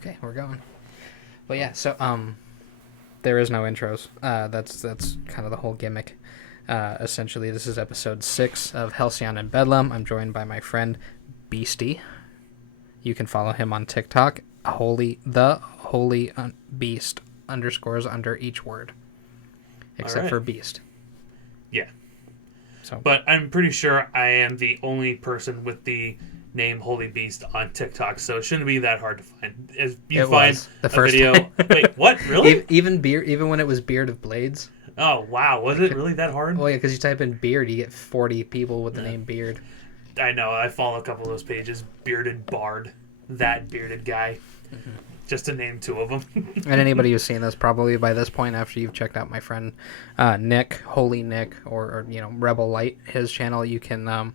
Okay, we're going. But yeah, so there is no intros. That's kind of the whole gimmick. Essentially, this is episode 6 of Halcyon Bedlam. I'm joined by my friend Beastie. You can follow him on TikTok. Holy Beast underscores under each word, except for Beast. Yeah. So, but I'm pretty sure I am the only person with the name Holy Beast on TikTok, so it shouldn't be that hard to find. If you find the first video, time. Wait, what? Really? Even when it was Beard of Blades. Oh wow, was it really that hard? Oh yeah, because you type in Beard, you get 40 people with the name Beard. I know. I follow a couple of those pages. Bearded Bard, that bearded guy. Mm-hmm. Just to name 2 of them. And anybody who's seen this probably by this point, after you've checked out my friend Nick, Holy Nick, or Rebel Light, his channel, you can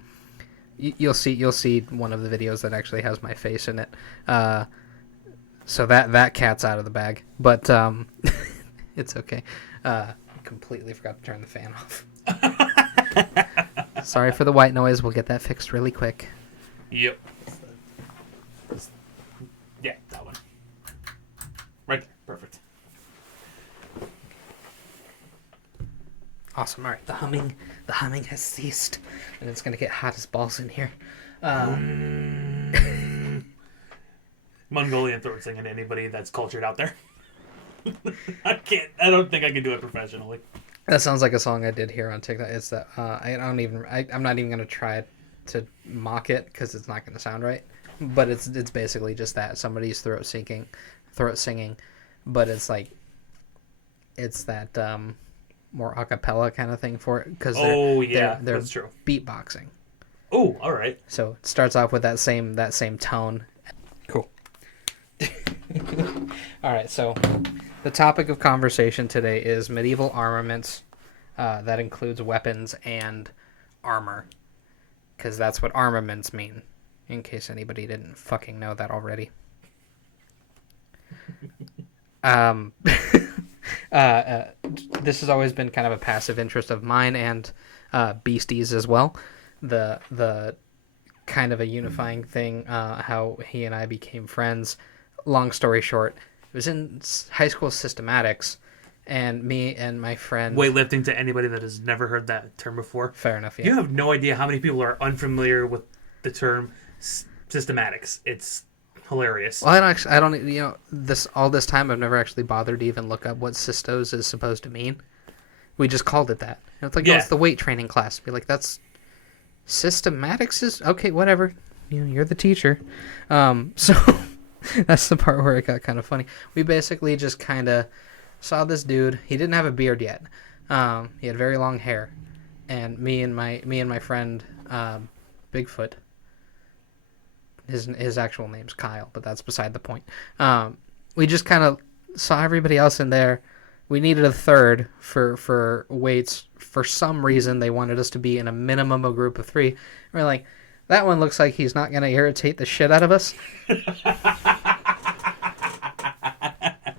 you'll see one of the videos that actually has my face in it. So that cat's out of the bag, but it's okay. Completely forgot to turn the fan off. Sorry for the white noise. We'll get that fixed really quick. Yep. Yeah, that one. Right there. Perfect. Awesome. All right. The humming has ceased, and it's gonna get hot as balls in here. Mongolian throat singing to anybody that's cultured out there. I don't think I can do it professionally. That sounds like a song I did hear on TikTok. It's that I'm not even gonna try to mock it because it's not gonna sound right. But it's basically just that somebody's throat singing, but it's like that more a cappella kind of thing for it because they're that's true. Beatboxing. Oh, all right. So it starts off with that same tone. Cool. All right, so the topic of conversation today is medieval armaments. That includes weapons and armor, because that's what armaments mean, in case anybody didn't fucking know that already. This has always been kind of a passive interest of mine and Beastie's as well. The kind of a unifying thing, how he and I became friends. Long story short, it was in high school systematics, and me and my friend... Weightlifting, to anybody that has never heard that term before. Fair enough, yeah. You have no idea how many people are unfamiliar with the term systematics. It's hilarious. Well, I don't all this time I've never actually bothered to even look up what Sistos is supposed to mean. We just called it that. It's like, it's the weight training class. Be like, that's... Systematics is... Okay, whatever. You're the teacher. So... That's the part where it got kind of funny. We basically just kind of saw this dude. He didn't have a beard yet. He had very long hair, and me and my friend Bigfoot. His actual name's Kyle, but that's beside the point. We just kind of saw everybody else in there. We needed a third for weights. For some reason, they wanted us to be in a minimum of a group of 3. We're like, that one looks like he's not going to irritate the shit out of us.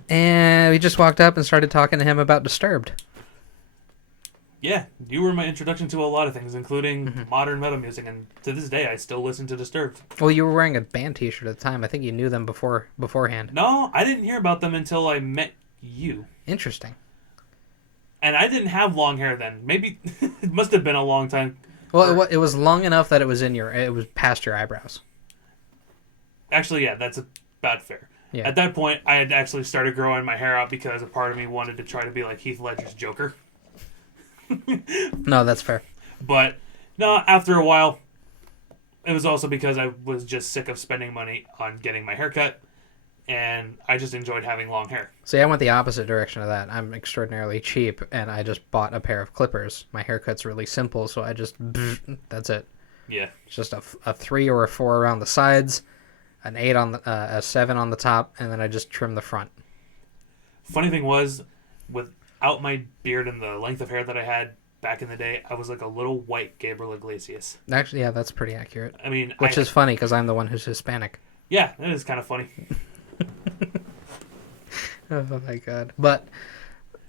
And we just walked up and started talking to him about Disturbed. Yeah, you were my introduction to a lot of things, including modern metal music, and to this day I still listen to Disturbed. Well, you were wearing a band t-shirt at the time. I think you knew them beforehand. No, I didn't hear about them until I met you. Interesting. And I didn't have long hair then. Maybe it must have been a long time. Well, it was long enough that it was past your eyebrows. Actually, yeah, that's about fair. Yeah. At that point, I had actually started growing my hair out because a part of me wanted to try to be like Heath Ledger's Joker. No, that's fair. But, no, after a while, it was also because I was just sick of spending money on getting my hair cut, and I just enjoyed having long hair. See, I went the opposite direction of that. I'm extraordinarily cheap, and I just bought a pair of clippers. My haircut's really simple, so I just... That's it. Yeah. It's just a 3 or a 4 around the sides, an 8 on a 7 on the top, and then I just trim the front. Funny thing was, without my beard and the length of hair that I had back in the day, I was like a little white Gabriel Iglesias. Actually, yeah, that's pretty accurate. I mean... Which is funny, because I'm the one who's Hispanic. Yeah, it is kind of funny. Oh my god. But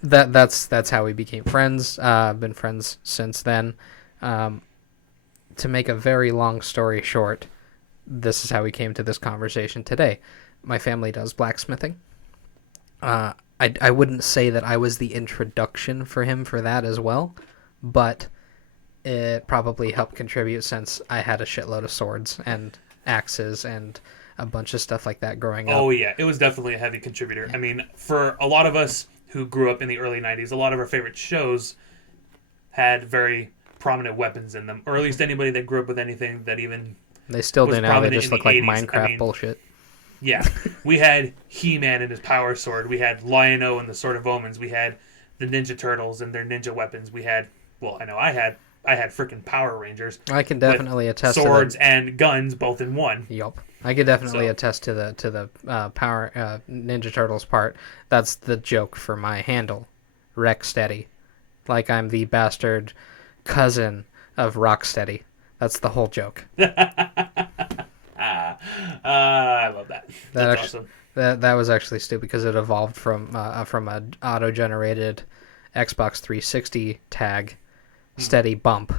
that's how we became friends. Been friends since then. To make a very long story short, this is how we came to this conversation today. my family does blacksmithing. I wouldn't say that I was the introduction for him for that as well, but it probably helped contribute since I had a shitload of swords and axes and a bunch of stuff like that growing up. Oh, yeah. It was definitely a heavy contributor. Yeah. I mean, for a lot of us who grew up in the early 90s, a lot of our favorite shows had very prominent weapons in them, or at least anybody that grew up with anything that even they still do now. They just look like 80s. Minecraft bullshit. Yeah. We had He-Man and his power sword. We had Lion-O and the Sword of Omens. We had the Ninja Turtles and their ninja weapons. We had, well, I know I had freaking Power Rangers. I can definitely attest to swords and guns both in one. Yup. I could definitely attest to the Power Ninja Turtles part. That's the joke for my handle, Rocksteady. Like I'm the bastard cousin of Rocksteady. That's the whole joke. I love that. That's awesome. That was actually stupid because it evolved from an auto-generated Xbox 360 tag, Steady Bump.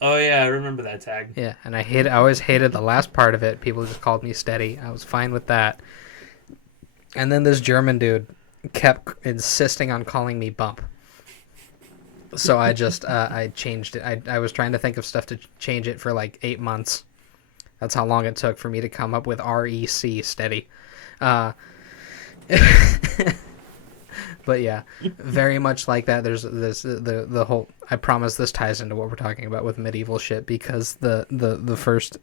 Oh yeah, I remember that tag. Yeah, and I always hated the last part of it. People just called me Steady. I was fine with that. And then this German dude kept insisting on calling me Bump. So I just I changed it. I was trying to think of stuff to change it for like 8 months. That's how long it took for me to come up with REC, Steady. But yeah, very much like that. There's the whole. I promise this ties into what we're talking about with medieval shit, because the first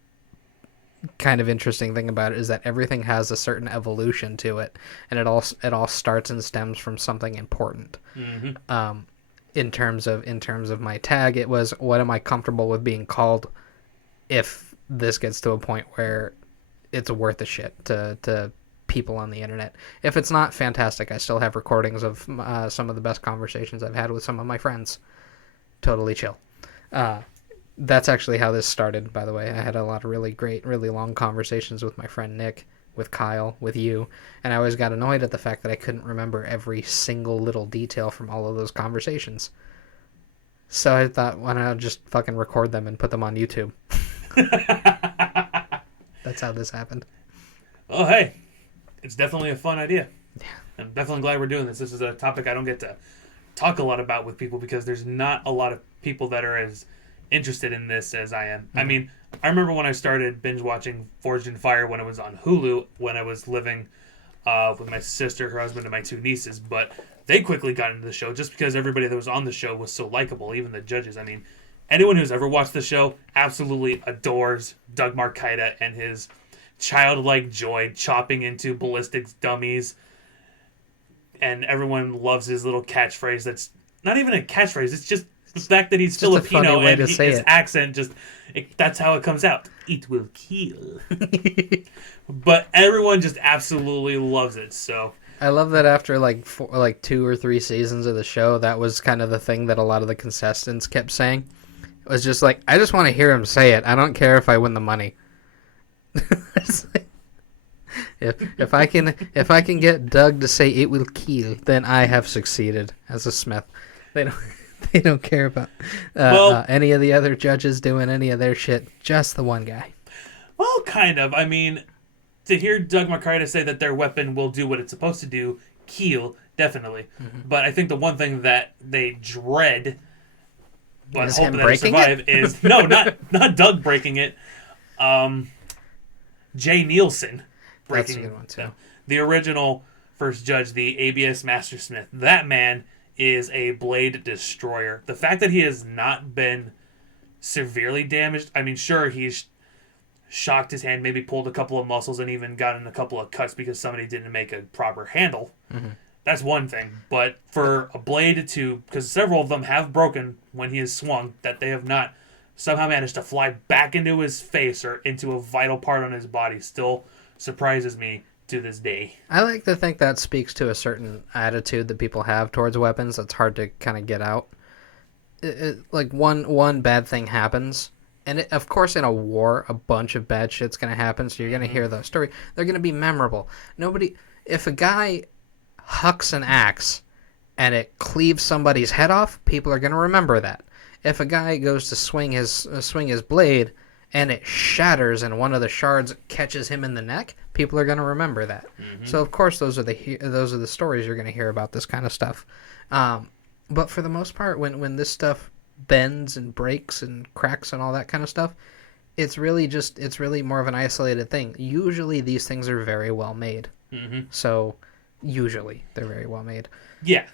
kind of interesting thing about it is that everything has a certain evolution to it, and it all starts and stems from something important. Mm-hmm. In terms of my tag, it was, what am I comfortable with being called if this gets to a point where it's worth a shit to people on the internet. If it's not, fantastic. I still have recordings of some of the best conversations I've had with some of my friends. Totally chill. That's actually how this started, by the way. I had a lot of really great, really long conversations with my friend Nick, with Kyle, with you, and I always got annoyed at the fact that I couldn't remember every single little detail from all of those conversations. So I thought, why don't I just fucking record them and put them on YouTube? That's how this happened. Oh, hey. It's definitely a fun idea. Yeah. I'm definitely glad we're doing this. This is a topic I don't get to talk a lot about with people because there's not a lot of people that are as interested in this as I am. Mm-hmm. I mean, I remember when I started binge watching Forged in Fire when it was on Hulu, when I was living with my sister, her husband, and my 2 nieces, but they quickly got into the show just because everybody that was on the show was so likable, even the judges. I mean, anyone who's ever watched the show absolutely adores Doug Marcaida and his childlike joy chopping into ballistics dummies, and everyone loves his little catchphrase that's not even a catchphrase, it's just the fact that he's Filipino and his accent that's how it comes out. It will kill. But everyone just absolutely loves it. So I love that after like 2 or 3 seasons of the show, that was kind of the thing that a lot of the contestants kept saying. It was just like, I just want to hear him say it. I don't care if I win the money. Like, if I can get Doug to say it will kill, then I have succeeded as a smith. They don't care about any of the other judges doing any of their shit. Just the one guy. Well, kind of. I mean, to hear Doug Marcaida say that their weapon will do what it's supposed to do, kill, definitely. Mm-hmm. But I think the one thing that they dread, but hope that they survive, is no, not Doug breaking it. Jay Nielsen breaking. That's a good one too. The original first judge, the ABS Mastersmith. That man is a blade destroyer. The fact that he has not been severely damaged, I mean, sure, he's shocked his hand, maybe pulled a couple of muscles, and even gotten a couple of cuts because somebody didn't make a proper handle. Mm-hmm. That's one thing. But for a blade to, because several of them have broken when he has swung, that they have not somehow managed to fly back into his face or into a vital part on his body, still surprises me to this day. I like to think that speaks to a certain attitude that people have towards weapons that's hard to kind of get out. Like one bad thing happens, and of course in a war, a bunch of bad shit's going to happen, so you're going to hear the story. They're going to be memorable. If a guy hucks an axe and it cleaves somebody's head off, people are going to remember that. If a guy goes to swing his blade and it shatters and one of the shards catches him in the neck, people are going to remember that. Mm-hmm. So of course those are the stories you're going to hear about this kind of stuff. But for the most part, when this stuff bends and breaks and cracks and all that kind of stuff, it's really more of an isolated thing. Usually these things are very well made. Mm-hmm. So usually they're very well made. Yeah.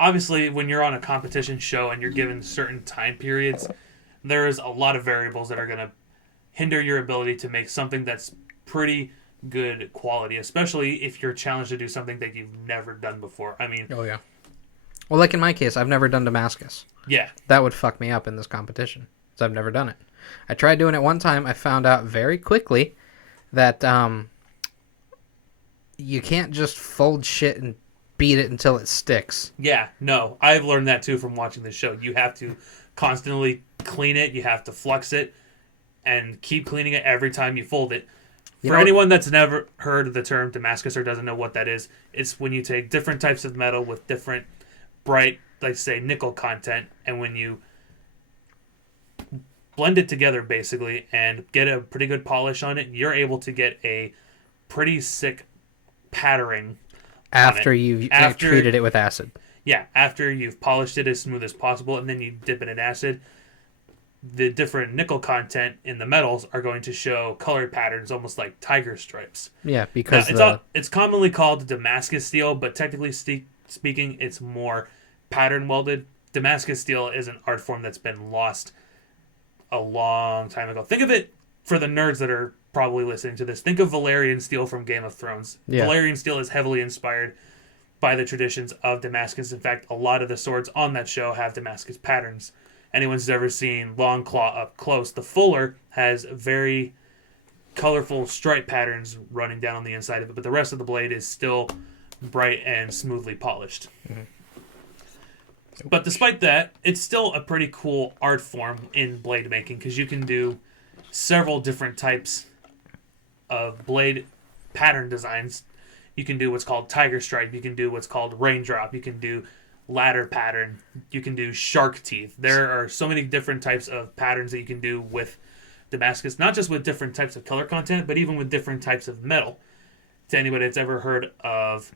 Obviously, when you're on a competition show and you're given certain time periods, there's a lot of variables that are going to hinder your ability to make something that's pretty good quality, especially if you're challenged to do something that you've never done before. I mean... Oh, yeah. Well, like in my case, I've never done Damascus. Yeah. That would fuck me up in this competition, because I've never done it. I tried doing it one time. I found out very quickly that you can't just fold shit and beat it until it sticks. Yeah, no. I've learned that too from watching this show. You have to constantly clean it. You have to flux it and keep cleaning it every time you fold it. For anyone that's never heard of the term Damascus or doesn't know what that is, it's when you take different types of metal with different bright, like say, nickel content, and when you blend it together basically and get a pretty good polish on it, you're able to get a pretty sick patterning after you've treated it with acid. Yeah, after you've polished it as smooth as possible and then you dip it in acid, the different nickel content in the metals are going to show colored patterns almost like tiger stripes. Yeah, because it's commonly called Damascus steel, but technically speaking, it's more pattern welded. Damascus steel is an art form that's been lost a long time ago. Think of it, for the nerds that are probably listening to this, think of Valyrian steel from Game of Thrones. Yeah. Valyrian steel is heavily inspired by the traditions of Damascus. In fact, a lot of the swords on that show have Damascus patterns. Anyone's ever seen Longclaw up close, the fuller has very colorful stripe patterns running down on the inside of it, but the rest of the blade is still bright and smoothly polished. Mm-hmm. But despite that, it's still a pretty cool art form in blade making, because you can do several different types of blade pattern designs. You can do what's called tiger stripe. You can do what's called raindrop. You can do ladder pattern. You can do shark teeth. There are so many different types of patterns that you can do with Damascus, not just with different types of color content, but even with different types of metal. To anybody that's ever heard of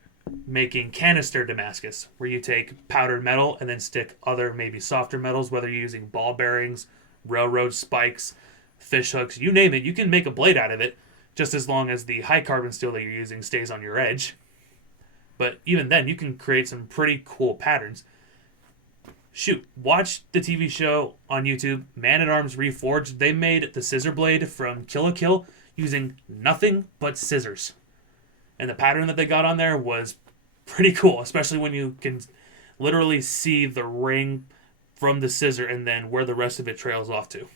making canister Damascus, where you take powdered metal and then stick other maybe softer metals, whether you're using ball bearings, railroad spikes, fish hooks, you name it, you can make a blade out of it, just as long as the high carbon steel that you're using stays on your edge. But even then, you can create some pretty cool patterns. Shoot, watch the TV show on YouTube, Man-at-Arms Reforged. They made the scissor blade from Kill la Kill using nothing but scissors. And the pattern that they got on there was pretty cool, especially when you can literally see the ring from the scissor and then where the rest of it trails off to.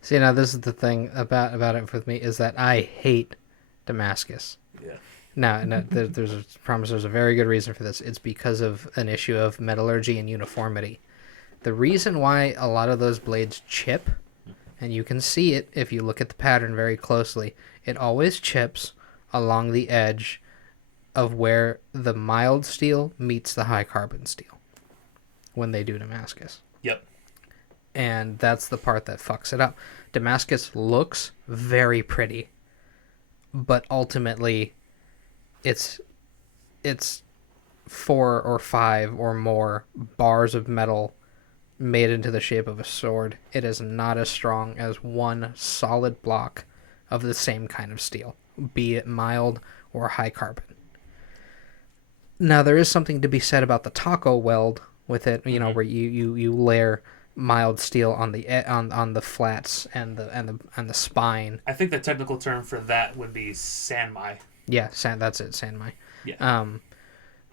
See, now this is the thing about it with me, is that I hate Damascus. Yeah. Now, there's a very good reason for this. It's because of an issue of metallurgy and uniformity. The reason why a lot of those blades chip, and you can see it if you look at the pattern very closely, it always chips along the edge of where the mild steel meets the high carbon steel when they do Damascus. Yep. And that's the part that fucks it up. Damascus looks very pretty, but ultimately it's 4 or 5 or more bars of metal made into the shape of a sword. It is not as strong as one solid block of the same kind of steel, be it mild or high carbon. Now, there is something to be said about the taco weld with it, you know, where you layer mild steel on the flats and the spine. I think the technical term for that would be sanmai. Yeah, that's it, sanmai. Yeah.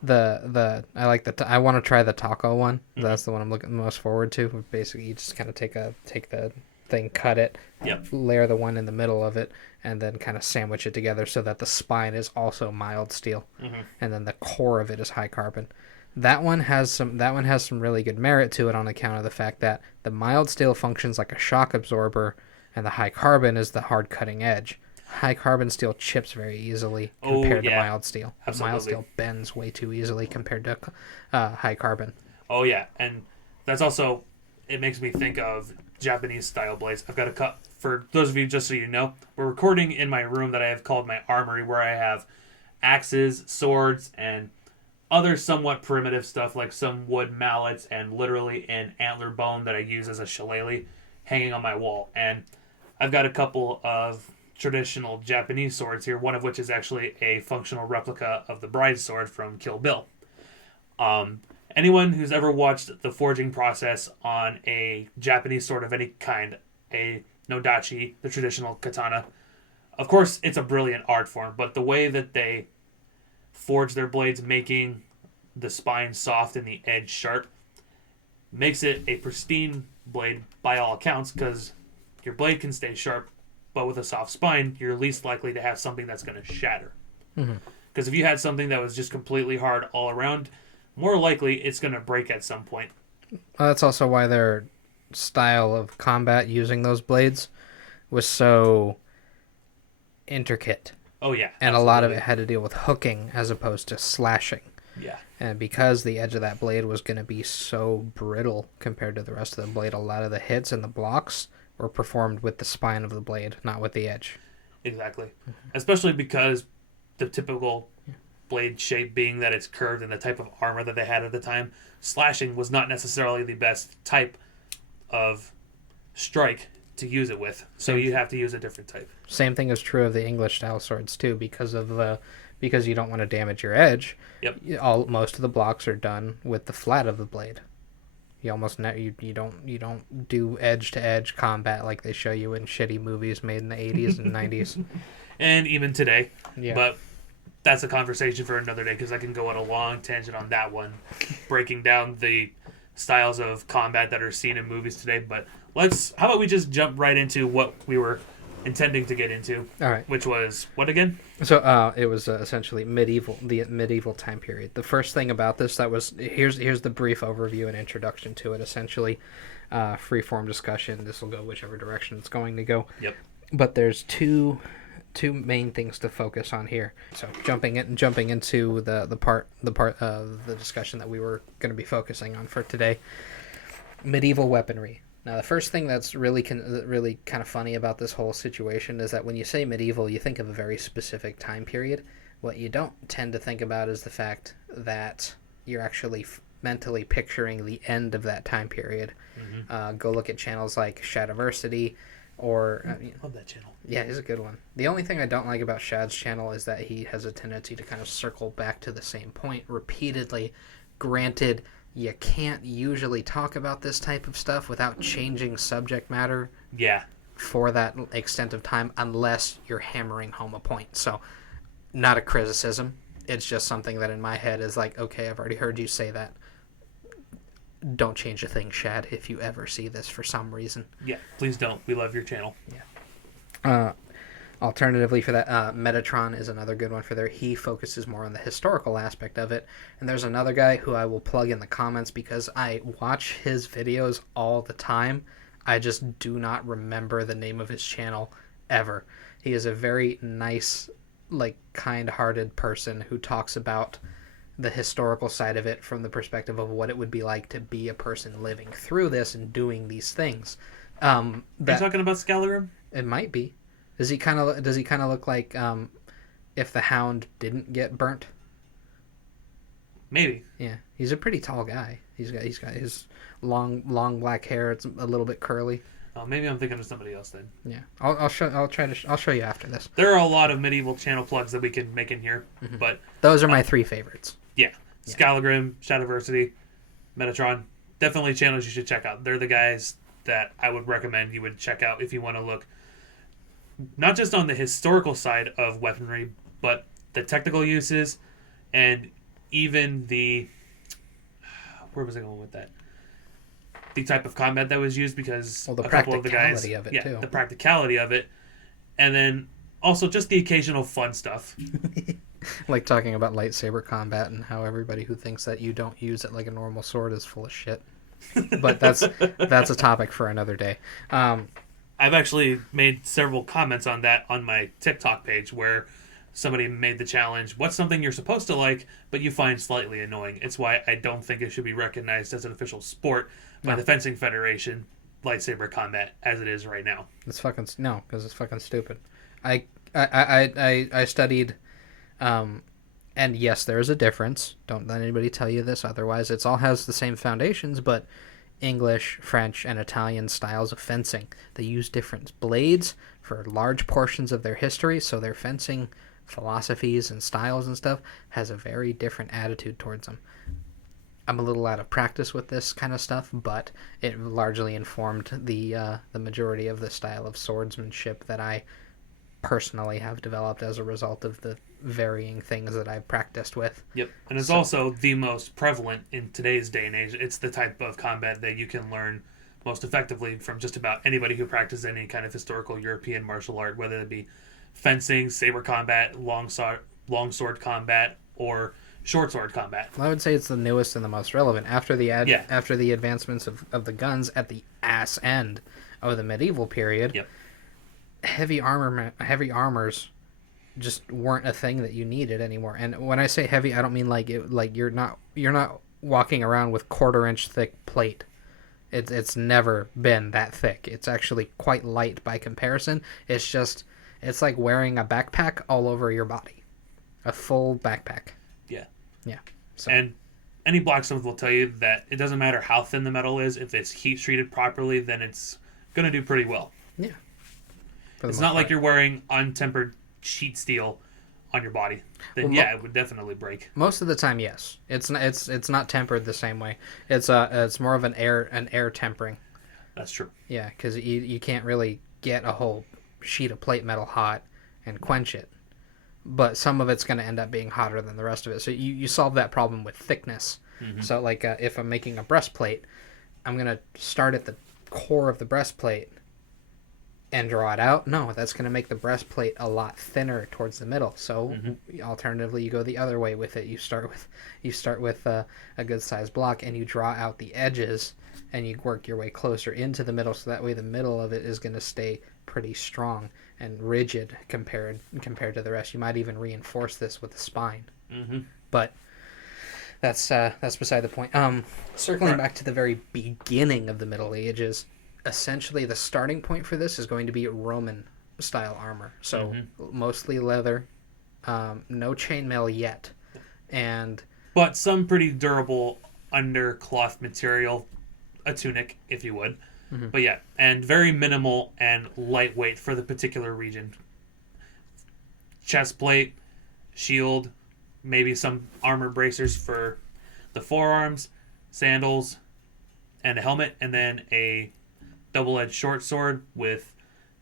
I want to try the taco one. Mm-hmm. That's the one I'm looking most forward to. Basically, you just kind of take the thing, cut it, layer the one in the middle of it, and then kind of sandwich it together so that the spine is also mild steel, and then the core of it is high carbon. That one has some really good merit to it on account of the fact that the mild steel functions like a shock absorber, and the high carbon is the hard cutting edge. High carbon steel chips very easily compared to mild steel. Absolutely. Mild steel bends way too easily compared to high carbon. Oh yeah, and that's also, it makes me think of Japanese style blades. I've got a for those of you, just so you know, we're recording in my room that I have called my armory, where I have axes, swords, and other somewhat primitive stuff like some wood mallets and literally an antler bone that I use as a shillelagh hanging on my wall. And I've got a couple of traditional Japanese swords here, one of which is actually a functional replica of the bride's sword from Kill Bill. Anyone who's ever watched the forging process on a Japanese sword of any kind, a nodachi, the traditional katana, of course it's a brilliant art form, but the way that they forge their blades, making the spine soft and the edge sharp, makes it a pristine blade by all accounts, because your blade can stay sharp, but with a soft spine, you're least likely to have something that's going to shatter. Because if you had something that was just completely hard all around, more likely it's going to break at some point. Well, that's also why their style of combat using those blades was so intricate. Oh, yeah. And absolutely. A lot of it had to deal with hooking as opposed to slashing. Yeah. And because the edge of that blade was going to be so brittle compared to the rest of the blade, a lot of the hits and the blocks were performed with the spine of the blade, not with the edge. Exactly. Especially because the typical blade shape being that it's curved and the type of armor that they had at the time, slashing was not necessarily the best type of strike to use it with. So you have to use a different type. Same thing is true of the English style swords too, because you don't want to damage your edge. Yep. Most of the blocks are done with the flat of the blade. You almost you don't do edge to edge combat like they show you in shitty movies made in the 80s and 90s. And even today. Yeah. But that's a conversation for another day, because I can go on a long tangent on that one, breaking down the styles of combat that are seen in movies today. But how about we just jump right into what we were intending to get into. All right. Which was what again? So it was essentially the medieval time period. The first thing about this here's the brief overview and introduction to it. Essentially, free-form discussion. This will go whichever direction it's going to go. Yep. But there's two main things to focus on here. So jumping into the part of the discussion that we were going to be focusing on for today, medieval weaponry. Now, the first thing that's really kind of funny about this whole situation is that when you say medieval, you think of a very specific time period. What you don't tend to think about is the fact that you're actually mentally picturing the end of that time period. Mm-hmm. Go look at channels like Shadiversity, or love that channel. Yeah, he's a good one. The only thing I don't like about Shad's channel is that he has a tendency to kind of circle back to the same point repeatedly. Granted, you can't usually talk about this type of stuff without changing subject matter. Yeah. For that extent of time, unless you're hammering home a point. So, not a criticism. It's just something that in my head is like, okay, I've already heard you say that. Don't change a thing, Shad, if you ever see this for some reason. Yeah, please don't. We love your channel. Yeah. Alternatively for that, Metatron is another good one for there. He focuses more on the historical aspect of it. And there's another guy who I will plug in the comments because I watch his videos all the time. I just do not remember the name of his channel ever. He is a very nice, kind-hearted person who talks about the historical side of it from the perspective of what it would be like to be a person living through this and doing these things. Are you talking about Scaligrim? It might be. Does he kind of look like if the Hound didn't get burnt? Maybe. Yeah, he's a pretty tall guy. He's got his long black hair. It's a little bit curly. Oh, maybe I'm thinking of somebody else then. Yeah, I'll show you after this. There are a lot of medieval channel plugs that we can make in here, but those are my three favorites. Yeah, Scaligrim, Shadiversity, Metatron, definitely channels you should check out. They're the guys that I would recommend you would check out if you want to look not just on the historical side of weaponry, but the technical uses and even where was I going with that? The type of combat that was used, because the couple of the guys, of it too. The practicality of it, and then also just the occasional fun stuff. Like talking about lightsaber combat and how everybody who thinks that you don't use it like a normal sword is full of shit. But that's a topic for another day. I've actually made several comments on that on my TikTok page where somebody made the challenge, what's something you're supposed to like, but you find slightly annoying? It's why I don't think it should be recognized as an official sport by the Fencing Federation, lightsaber combat as it is right now. It's fucking no, because it's fucking stupid. I studied, and yes, there is a difference. Don't let anybody tell you this otherwise. It all has the same foundations, but English, French, and Italian styles of fencing. They use different blades for large portions of their history, so their fencing philosophies and styles and stuff has a very different attitude towards them. I'm a little out of practice with this kind of stuff, but it largely informed the majority of the style of swordsmanship that I personally have developed as a result of the varying things that I've practiced with. Yep, and it's also the most prevalent in today's day and age. It's the type of combat that you can learn most effectively from just about anybody who practices any kind of historical European martial art, whether it be fencing, saber combat, long sword combat, or short sword combat. Well, I would say it's the newest and the most relevant. After the advancements of the guns at the ass end of the medieval period, yep. heavy armors just weren't a thing that you needed anymore. And when I say heavy, I don't mean like you're not walking around with 1/4-inch thick plate. It's never been that thick. It's actually quite light by comparison. It's like wearing a backpack all over your body, a full backpack. Yeah. So. And any blacksmith will tell you that it doesn't matter how thin the metal is. If it's heat treated properly, then it's going to do pretty well. Yeah. It's not like you're wearing untempered sheet steel on your body. Then it would definitely break. Most of the time, yes. It's not tempered the same way. It's more of an air tempering. That's true. Yeah, because you can't really get a whole sheet of plate metal hot and quench it. But some of it's going to end up being hotter than the rest of it. So you solve that problem with thickness. Mm-hmm. So like if I'm making a breastplate, I'm going to start at the core of the breastplate and draw it out. No, that's going to make the breastplate a lot thinner towards the middle. So alternatively, you go the other way with it. You start with a good sized block and you draw out the edges and you work your way closer into the middle. So that way the middle of it is going to stay pretty strong and rigid compared to the rest. You might even reinforce this with the spine. Mm-hmm. But that's beside the point. Circling back to the very beginning of the Middle Ages, essentially the starting point for this is going to be Roman style armor. So mostly leather, no chainmail yet, but some pretty durable undercloth material, a tunic, if you would. Mm-hmm. But yeah, and very minimal and lightweight for the particular region. Chest plate, shield, maybe some armor bracers for the forearms, sandals, and a helmet, and then a double-edged short sword with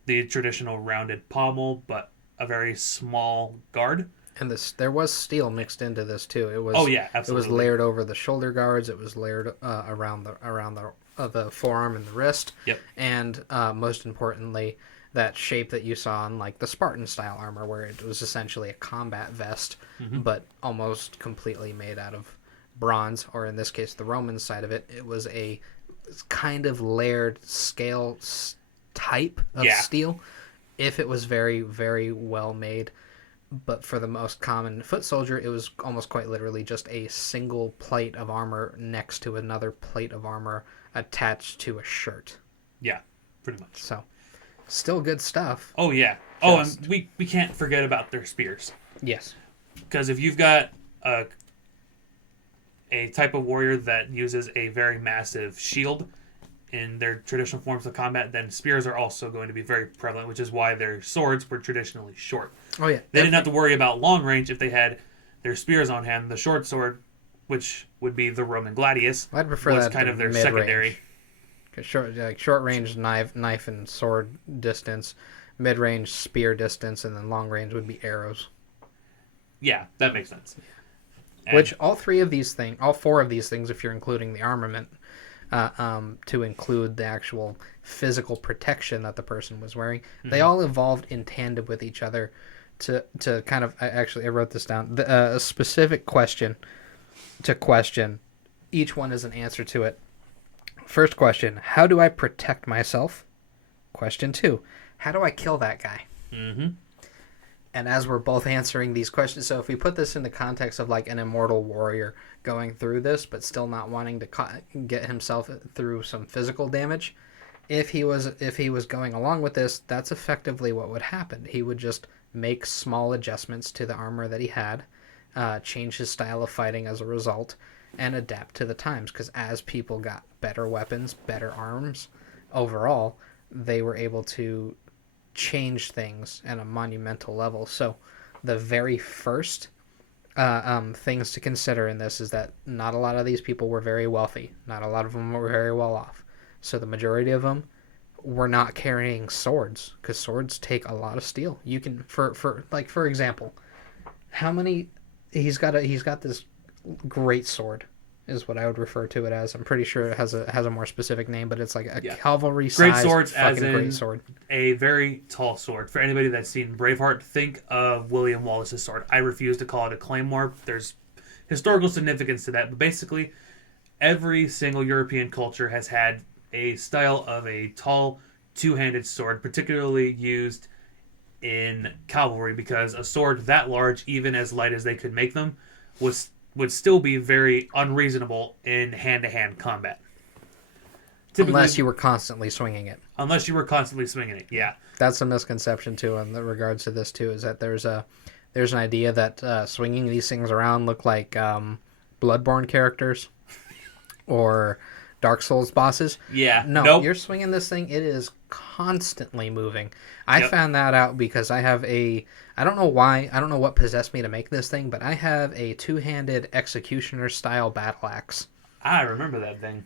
the traditional rounded pommel, but a very small guard. And there was steel mixed into this too. It was absolutely. It was layered over the shoulder guards. It was layered around the forearm and the wrist. Yep. And most importantly, that shape that you saw in like the Spartan style armor, where it was essentially a combat vest, but almost completely made out of bronze, or in this case, the Roman side of it, it was a kind of layered scale type of steel. If it was very, very well made. But for the most common foot soldier, it was almost quite literally just a single plate of armor next to another plate of armor attached to a shirt. Yeah, pretty much. So, still good stuff. Oh, yeah. And we can't forget about their spears. Yes. Because if you've got a type of warrior that uses a very massive shield in their traditional forms of combat, then spears are also going to be very prevalent, which is why their swords were traditionally short. Oh, yeah. They didn't have to worry about long range if they had their spears on hand. The short sword, which would be the Roman gladius, I'd prefer was that kind of their secondary. Short range knife and sword distance, mid range spear distance, and then long range would be arrows. Yeah, that makes sense. Which all four of these things, if you're including the armament, to include the actual physical protection that the person was wearing, they all evolved in tandem with each other to kind of, I wrote this down, a specific question to question. Each one is an answer to it. First question, how do I protect myself? Question 2, how do I kill that guy? Mm-hmm. And as we're both answering these questions, so if we put this in the context of like an immortal warrior going through this, but still not wanting to get himself through some physical damage, if he was going along with this, that's effectively what would happen. He would just make small adjustments to the armor that he had, change his style of fighting as a result, and adapt to the times. Because as people got better weapons, better arms, overall, they were able to change things at a monumental level. So the very first things to consider in this is that not a lot of these people were very wealthy. Not a lot of them were very well off. So the majority of them were not carrying swords, because swords take a lot of steel. You can, for example, how many, he's got this great sword, is what I would refer to it as. I'm pretty sure it has a more specific name, but it's like a cavalry size great swords, fucking as in great sword. A very tall sword. For anybody that's seen Braveheart, think of William Wallace's sword. I refuse to call it a claymore. There's historical significance to that, but basically every single European culture has had a style of a tall two-handed sword, particularly used in cavalry, because a sword that large, even as light as they could make them, would still be very unreasonable in hand-to-hand combat. Unless you were constantly swinging it. Unless you were constantly swinging it, yeah. That's a misconception too in regards to this too, is that there's an idea that swinging these things around look like Bloodborne characters or Dark Souls bosses. Yeah. No, nope. You're swinging this thing, it is constantly moving. I found that out because I have I don't know why, I don't know what possessed me to make this thing, but I have a two-handed executioner style battle axe. I remember that thing.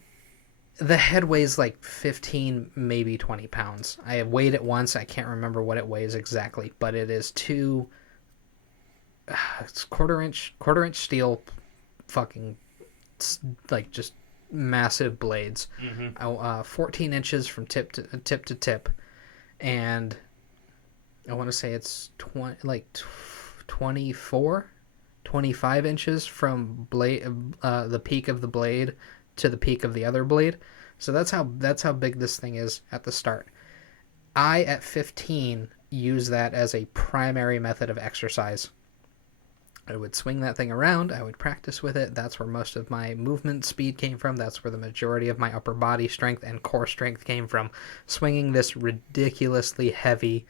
The head weighs like 15, maybe 20 pounds. I have weighed it once. I can't remember what it weighs exactly, but it is it's quarter inch steel, fucking like just massive blades. 14 inches from tip to tip, and I want to say it's 25 inches from the peak of the blade to the peak of the other blade. So that's how big this thing is at the start. I, at 15, use that as a primary method of exercise. I would swing that thing around. I would practice with it. That's where most of my movement speed came from. That's where the majority of my upper body strength and core strength came from. Swinging this ridiculously heavy,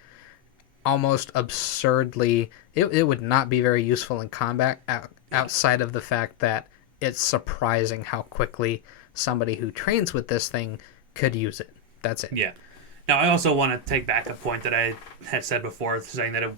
almost absurdly... It would not be very useful in combat outside of the fact that it's surprising how quickly somebody who trains with this thing could use it. That's it. Yeah. Now, I also want to take back a point that I had said before, saying that it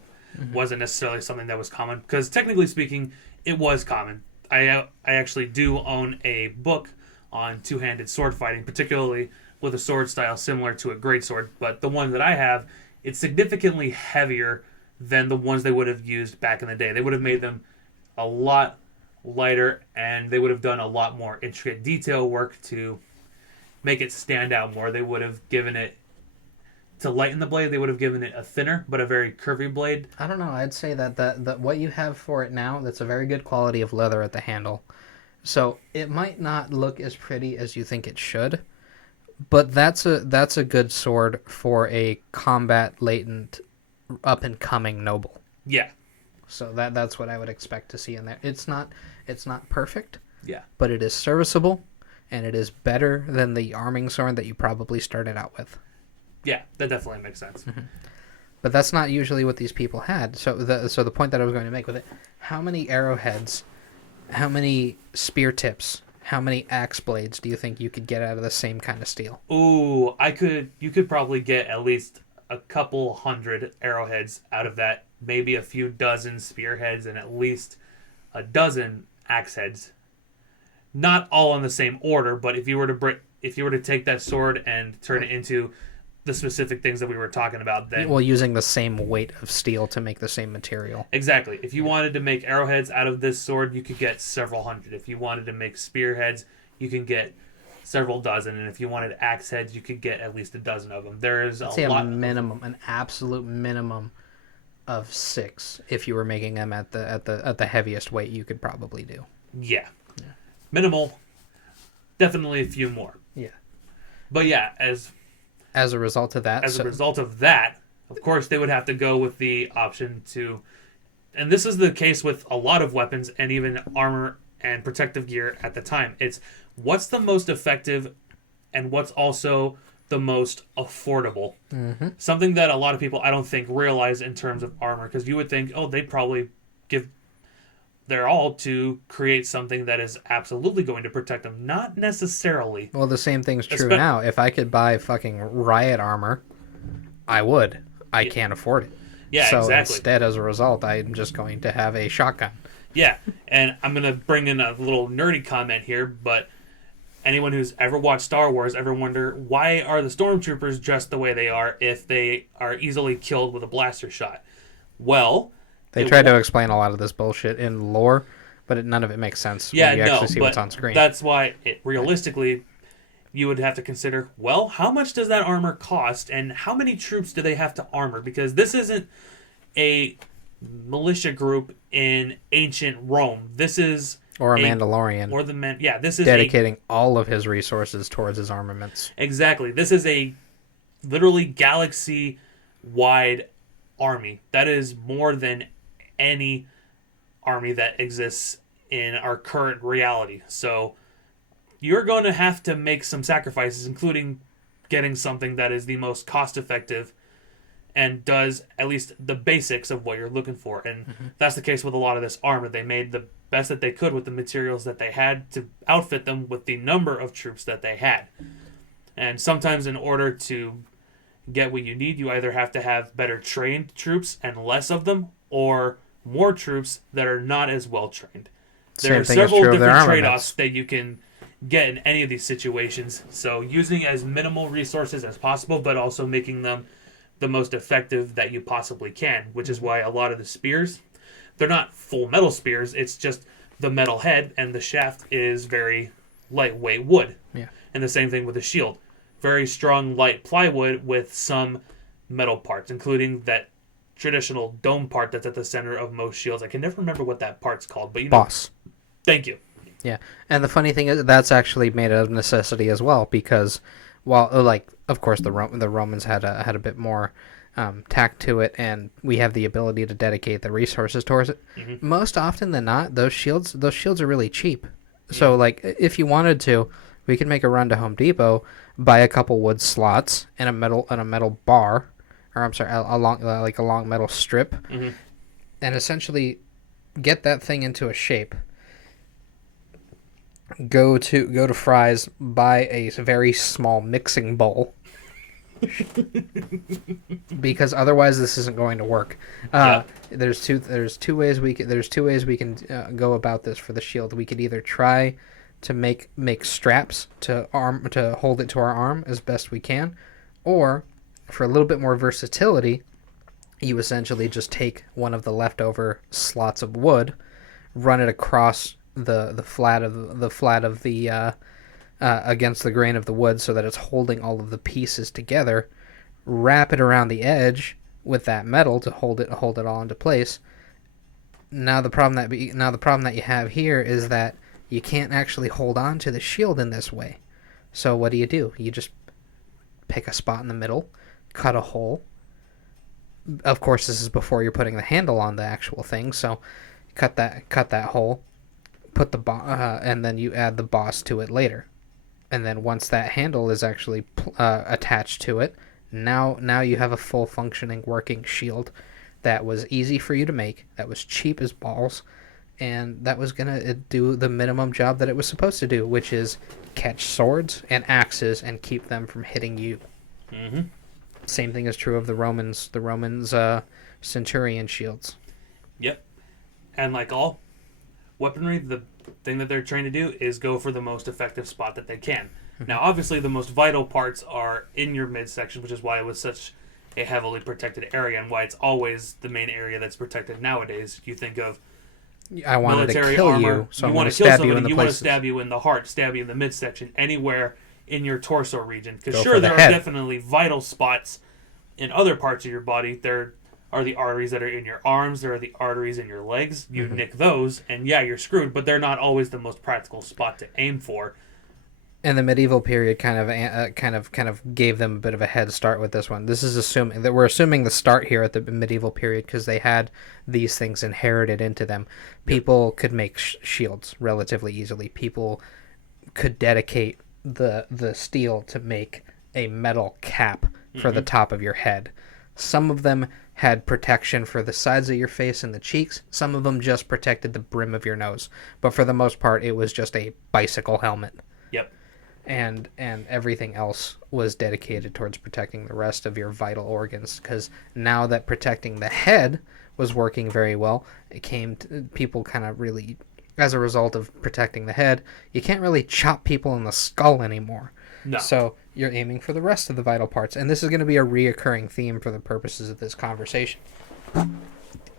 wasn't necessarily something that was common, because technically speaking, it was common. I actually do own a book on two-handed sword fighting, particularly with a sword style similar to a greatsword, but the one that I have, it's significantly heavier than the ones they would have used back in the day. They would have made them a lot lighter, and they would have done a lot more intricate detail work to make it stand out more. They would have given it, to lighten the blade, they would have given it a thinner but a very curvy blade. I don't know. I'd say that what you have for it now, that's a very good quality of leather at the handle. So it might not look as pretty as you think it should, but that's a good sword for a combat latent, up and coming noble. Yeah. So that's what I would expect to see in there. It's not perfect. Yeah. But it is serviceable, and it is better than the arming sword that you probably started out with. Yeah, that definitely makes sense. Mm-hmm. But that's not usually what these people had. So the point that I was going to make with it, how many arrowheads, how many spear tips, how many axe blades do you think you could get out of the same kind of steel? Ooh, you could probably get at least a couple hundred arrowheads out of that, maybe a few dozen spearheads, and at least a dozen axe heads. Not all in the same order, but if you were to take that sword and turn it into the specific things that we were talking about, then... Well, using the same weight of steel to make the same material. Exactly. If you wanted to make arrowheads out of this sword, you could get several hundred. If you wanted to make spearheads, you can get several dozen. And if you wanted axe heads, you could get at least a dozen of them. There's an absolute minimum of 6 if you were making them at the heaviest weight you could probably do. Yeah. Minimal. Definitely a few more. Yeah. But yeah, as a result of that, of course, they would have to go with the option to, and this is the case with a lot of weapons and even armor and protective gear at the time. It's what's the most effective and what's also the most affordable. Something that a lot of people, I don't think, realize in terms of armor. Because you would think, oh, they'd probably give their all to create something that is absolutely going to protect them. Not necessarily. Well, the same thing's true now. If I could buy fucking riot armor, I would. I can't afford it. Yeah, so exactly. Instead, as a result, I'm just going to have a shotgun. Yeah, and I'm going to bring in a little nerdy comment here, but anyone who's ever watched Star Wars ever wonder, why are the stormtroopers dressed the way they are if they are easily killed with a blaster shot? Well, they tried to explain a lot of this bullshit in lore, but none of it makes sense when you actually see what's on screen. That's why, realistically, you would have to consider, well, how much does that armor cost, and how many troops do they have to armor? Because this isn't a militia group in ancient Rome. This is... Or a Mandalorian. Or this is dedicating all of his resources towards his armaments. Exactly. This is a literally galaxy-wide army. That is more than any army that exists in our current reality. So you're going to have to make some sacrifices, including getting something that is the most cost-effective and does at least the basics of what you're looking for. And that's the case with a lot of this armor. They made the best that they could with the materials that they had to outfit them with the number of troops that they had. And sometimes in order to get what you need, you either have to have better trained troops and less of them, or more troops that are not as well trained. There are several different trade-offs that you can get in any of these situations. So using as minimal resources as possible, but also making them the most effective that you possibly can, which is why a lot of the spears, they're not full metal spears, it's just the metal head, and the shaft is very lightweight wood. Yeah. And the same thing with the shield. Very strong, light plywood with some metal parts, including that traditional dome part that's at the center of most shields. I can never remember what that part's called, but Boss. Thank you. Yeah, and the funny thing is that's actually made out of necessity as well, because while, of course, the Romans had a bit more tact to it, and we have the ability to dedicate the resources towards it. Most often than not, those shields are really cheap. So, if you wanted to, we could make a run to Home Depot, buy a couple wood slots and a metal bar, or I'm sorry, a long metal strip, and essentially get that thing into a shape. Go to Fry's, buy a very small mixing bowl, because otherwise this isn't going to work. There's two ways we can go about this for the shield. We could either try to make straps to hold it to our arm as best we can, or for a little bit more versatility, you essentially just take one of the leftover slots of wood, run it across the flat of the against the grain of the wood, so that it's holding all of the pieces together. Wrap it around the edge with that metal to hold it all into place. Now the problem that you have here is that you can't actually hold on to the shield in this way. So what do? You just pick a spot in the middle, cut a hole. Of course, this is before you're putting the handle on the actual thing. So cut that hole. Put and then you add the boss to it later, and then once that handle is actually attached to it, now you have a full functioning working shield that was easy for you to make, that was cheap as balls, and that was gonna do the minimum job that it was supposed to do, which is catch swords and axes and keep them from hitting you. Same thing is true of the Romans. The Romans Centurion Shields. Yep, and like all weaponry, the thing that they're trying to do is go for the most effective spot that they can. Now, obviously, the most vital parts are in your midsection, which is why it was such a heavily protected area, and why it's always the main area that's protected nowadays. You think of military armor, so you want to kill somebody, you want to stab you in the heart, stab you in the midsection, anywhere in your torso region. Because sure, there are definitely vital spots in other parts of your body. There are the arteries that are in your arms. There are the arteries in your legs. You nick those, and yeah, you're screwed. But they're not always the most practical spot to aim for. And the medieval period kind of gave them a bit of a head start with this one. This is assuming that we're assuming the start here at the medieval period, because they had these things inherited into them. People could make shields relatively easily. People could dedicate the steel to make a metal cap for the top of your head. Some of them had protection for the sides of your face and the cheeks. Some of them just protected the brim of your nose. But for the most part, it was just a bicycle helmet. Yep. And everything else was dedicated towards protecting the rest of your vital organs. Because now that protecting the head was working very well, it came to people kind of really, as a result of protecting the head, you can't really chop people in the skull anymore. No. So you're aiming for the rest of the vital parts. And this is going to be a reoccurring theme for the purposes of this conversation.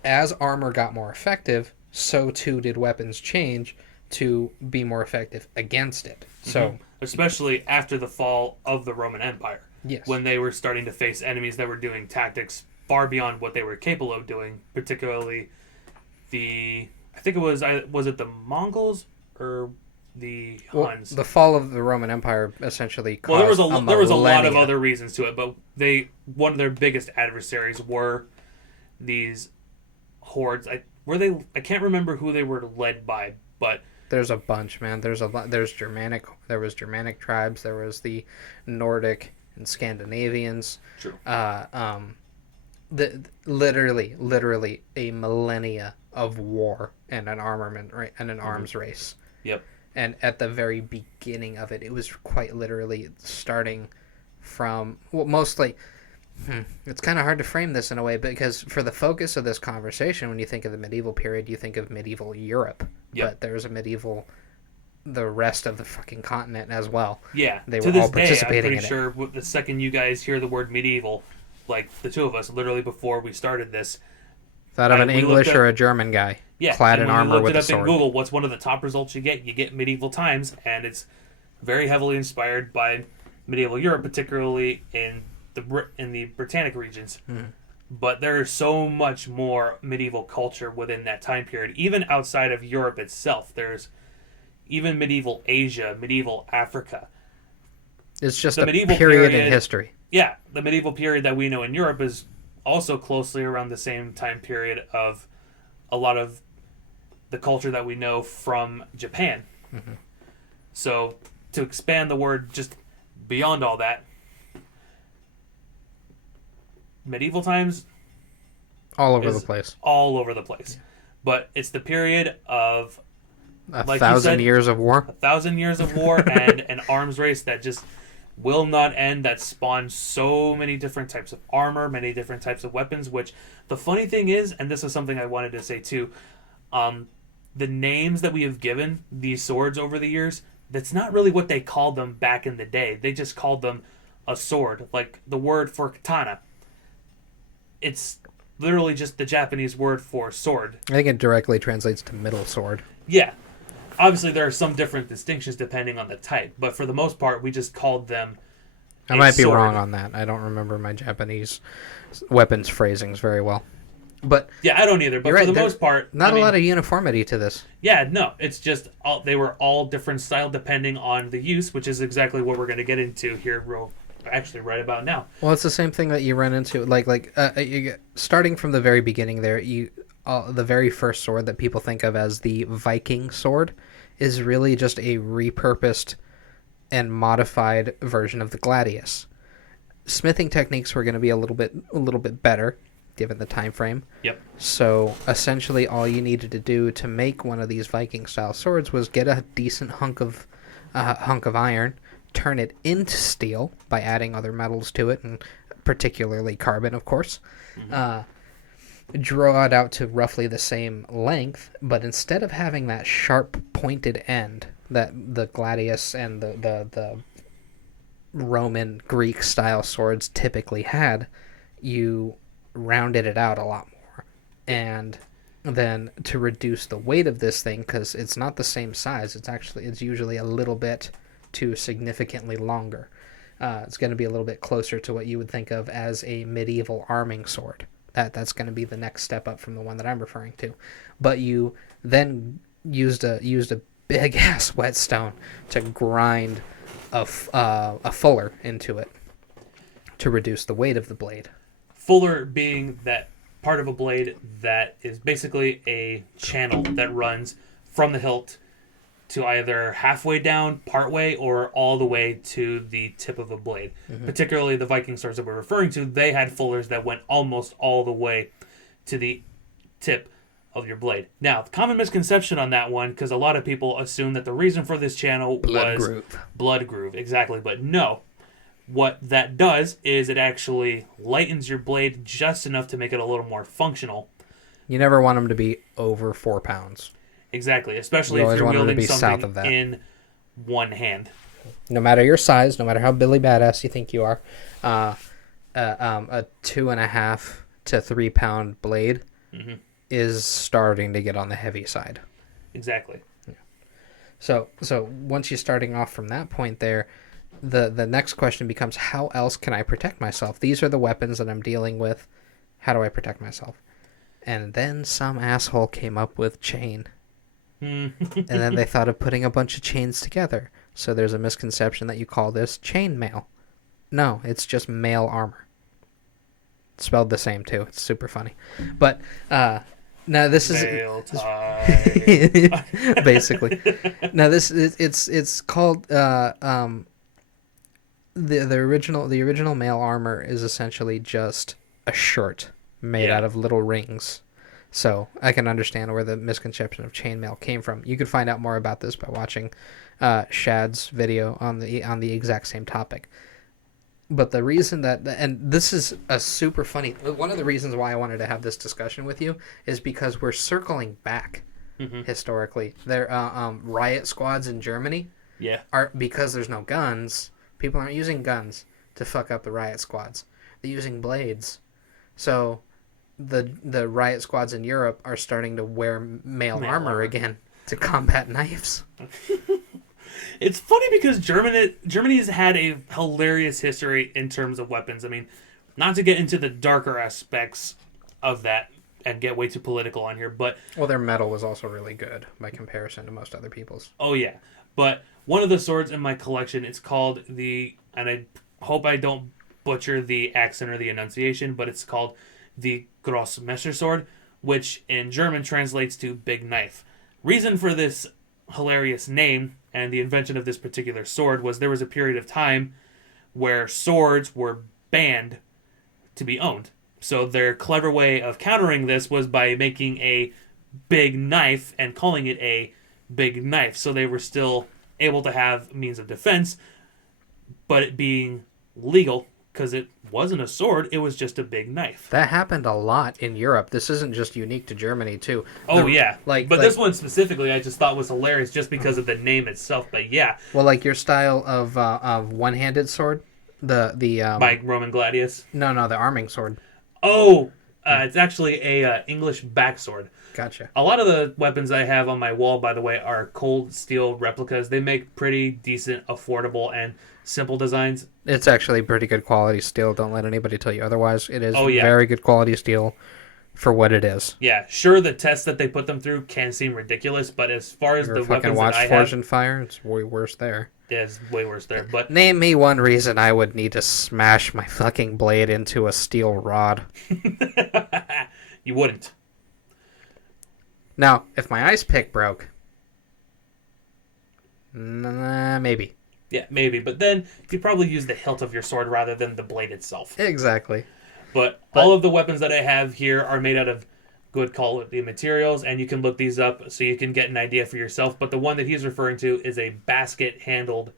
As armor got more effective, so too did weapons change to be more effective against it. So, especially after the fall of the Roman Empire. Yes. When they were starting to face enemies that were doing tactics far beyond what they were capable of doing, particularly I think it was it the Mongols or the Huns? The fall of the Roman Empire essentially caused there was a lot of other reasons to it, but one of their biggest adversaries were these hordes. I can't remember who they were led by, but there's a bunch, man. There was Germanic tribes, there was the Nordic and Scandinavians. True. Literally a millennia of war and an arms race. Yep. And at the very beginning of it, it was quite literally starting from mostly. It's kind of hard to frame this in a way because for the focus of this conversation, when you think of the medieval period, you think of medieval Europe. Yep. But there's the rest of the fucking continent as well. Yeah. They were all all participating in it. I'm pretty sure the second you guys hear the word medieval, like the two of us, literally before we started this, thought of an English or a German guy clad in armor with a sword. In Google, what's one of the top results you get? You get medieval times, and it's very heavily inspired by medieval Europe, particularly in the Britannic regions. But there is so much more medieval culture within that time period, even outside of Europe itself. There's even medieval Asia, medieval Africa. It's just a period in history. Yeah, the medieval period that we know in Europe is also closely around the same time period of a lot of the culture that we know from Japan. So to expand the word just beyond all that, medieval times all over the place. All over the place. Yeah. But it's the period of a 1,000 years of war. 1,000 years of war and an arms race that just will not end, that spawns so many different types of armor, many different types of weapons, which the funny thing is, and this is something I wanted to say too, the names that we have given these swords over the years, that's not really what they called them back in the day. They just called them a sword, like the word for katana. It's literally just the Japanese word for sword. I think it directly translates to middle sword. Yeah. Obviously, there are some different distinctions depending on the type, but for the most part, we just called them I might be wrong on that. I don't remember my Japanese weapons phrasings very well. But yeah, I don't either. But for the most part, not a lot of uniformity to this. Yeah, no, it's just they were all different style depending on the use, which is exactly what we're going to get into here. Actually, right about now. Well, it's the same thing that you run into, starting from the very beginning. There, the very first sword that people think of as the Viking sword is really just a repurposed and modified version of the gladius. Smithing techniques were going to be a little bit better given the time frame. Yep. So essentially all you needed to do to make one of these Viking style swords was get a decent hunk of iron, turn it into steel by adding other metals to it, and particularly carbon, of course. Draw it out to roughly the same length, but instead of having that sharp pointed end that the gladius and the Roman Greek style swords typically had, you rounded it out a lot more. And then to reduce the weight of this thing, because it's not the same size, it's usually a little bit to significantly longer. It's going to be a little bit closer to what you would think of as a medieval arming sword. That's going to be the next step up from the one that I'm referring to. But you then used a big ass whetstone to grind a fuller into it to reduce the weight of the blade. Fuller being that part of a blade that is basically a channel that runs from the hilt to either halfway down, partway, or all the way to the tip of a blade. Particularly the Viking swords that we're referring to, they had fullers that went almost all the way to the tip of your blade. Now, the common misconception on that one, because a lot of people assume that the reason for this channel was blood groove. Exactly, but no. What that does is it actually lightens your blade just enough to make it a little more functional. You never want them to be over 4 pounds. Exactly, especially if you're wielding something in one hand. No matter your size, no matter how Billy Badass you think you are, a 2.5 to 3 pound blade is starting to get on the heavy side. Exactly. Yeah. So once you're starting off from that point there, the next question becomes, how else can I protect myself? These are the weapons that I'm dealing with. How do I protect myself? And then some asshole came up with chain. And then they thought of putting a bunch of chains together. So there's a misconception that you call this chain mail. No, it's just mail armor. It's spelled the same too. It's super funny. But now this mail is tie. basically. Now this it's called the original mail armor is essentially just a shirt made out of little rings. So I can understand where the misconception of chainmail came from. You could find out more about this by watching Shad's video on the exact same topic. But the reason that, and this is a super funny, one of the reasons why I wanted to have this discussion with you is because we're circling back historically. There riot squads in Germany are, because there's no guns, people aren't using guns to fuck up the riot squads. They're using blades. So the riot squads in Europe are starting to wear mail armor again to combat knives. It's funny because Germany's had a hilarious history in terms of weapons. I mean, not to get into the darker aspects of that and get way too political on here, but their metal was also really good by comparison to most other people's. Oh yeah, but one of the swords in my collection, it's called and I hope I don't butcher the accent or the enunciation, but it's called the Crossmester Sword, which in German translates to big knife. Reason for this hilarious name and the invention of this particular sword was there was a period of time where swords were banned to be owned. So their clever way of countering this was by making a big knife and calling it a big knife. So they were still able to have means of defense, but it being legal because it wasn't a sword, it was just a big knife. That happened a lot in Europe. This isn't just unique to Germany, too. But this one specifically I just thought was hilarious just because of the name itself, but yeah. Well, like your style of one-handed sword? By Roman Gladius? No, the arming sword. It's actually a English backsword. Gotcha. A lot of the weapons I have on my wall, by the way, are cold steel replicas. They make pretty decent, affordable, and simple designs. It's actually pretty good quality steel. Don't let anybody tell you otherwise. It is very good quality steel for what it is. Yeah, sure, the tests that they put them through can seem ridiculous, but as far as the weapons that I have... Forge and Fire, it's way worse there. Yeah, it's way worse there, but... Name me one reason I would need to smash my fucking blade into a steel rod. You wouldn't. Now, if my ice pick broke... maybe. Yeah, maybe. But then you'd probably use the hilt of your sword rather than the blade itself. Exactly. But all of the weapons that I have here are made out of good quality materials, and you can look these up so you can get an idea for yourself. But the one that he's referring to is a basket-handled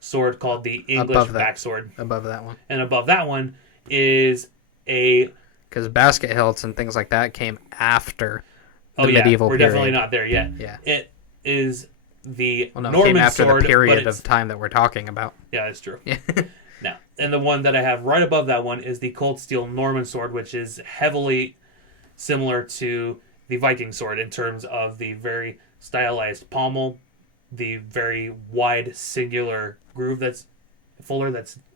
sword called the English backsword. Above that one. And above that one is a... Because basket hilts and things like that came after the medieval we're period. definitely not there yet. Yeah. It is... the Norman it came after sword, the period of time that we're talking about. Yeah, that's true. Now, and the one that I have right above that one is the cold steel Norman sword, which is heavily similar to the Viking sword in terms of the very stylized pommel, the very wide singular groove that's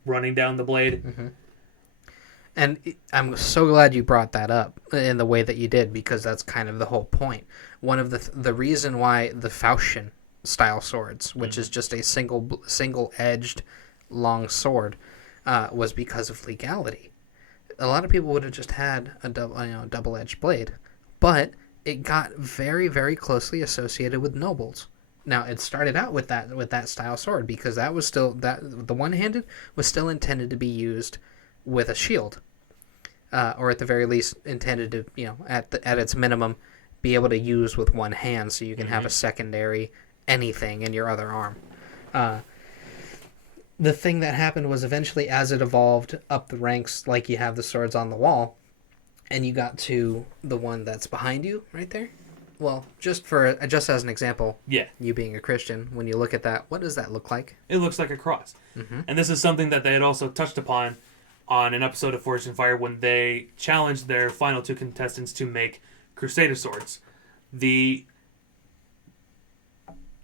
running down the blade. Mm-hmm. And I'm so glad you brought that up in the way that you did, because that's kind of the whole point. One of the reason why the Falchion style swords, which is just a single edged long sword, was because of legality. A lot of people would have just had a double edged blade, but it got very, very closely associated with nobles. Now it started out with that style sword because that was still that the one-handed was still intended to be used with a shield, or at the very least intended to at its minimum be able to use with one hand so you can have a secondary anything in your other arm. The thing that happened was eventually as it evolved up the ranks, like you have the swords on the wall, and you got to the one that's behind you right there. Well, just as an example, you being a Christian, when you look at that, what does that look like? It looks like a cross. Mm-hmm. And this is something that they had also touched upon on an episode of Forged in Fire when they challenged their final two contestants to make Crusader swords. The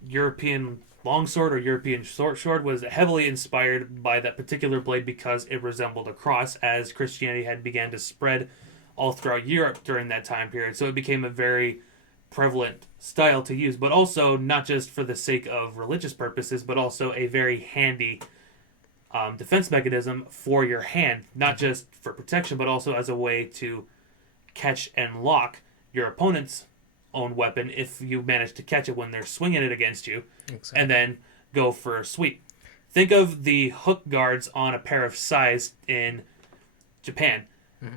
European longsword or European short sword was heavily inspired by that particular blade because it resembled a cross, as Christianity had began to spread all throughout Europe during that time period. So it became a very prevalent style to use, but also not just for the sake of religious purposes, but also a very handy defense mechanism for your hand, not just for protection, but also as a way to catch and lock your opponent's own weapon if you manage to catch it when they're swinging it against you, and then go for a sweep. Think of the hook guards on a pair of sais in Japan. Mm-hmm.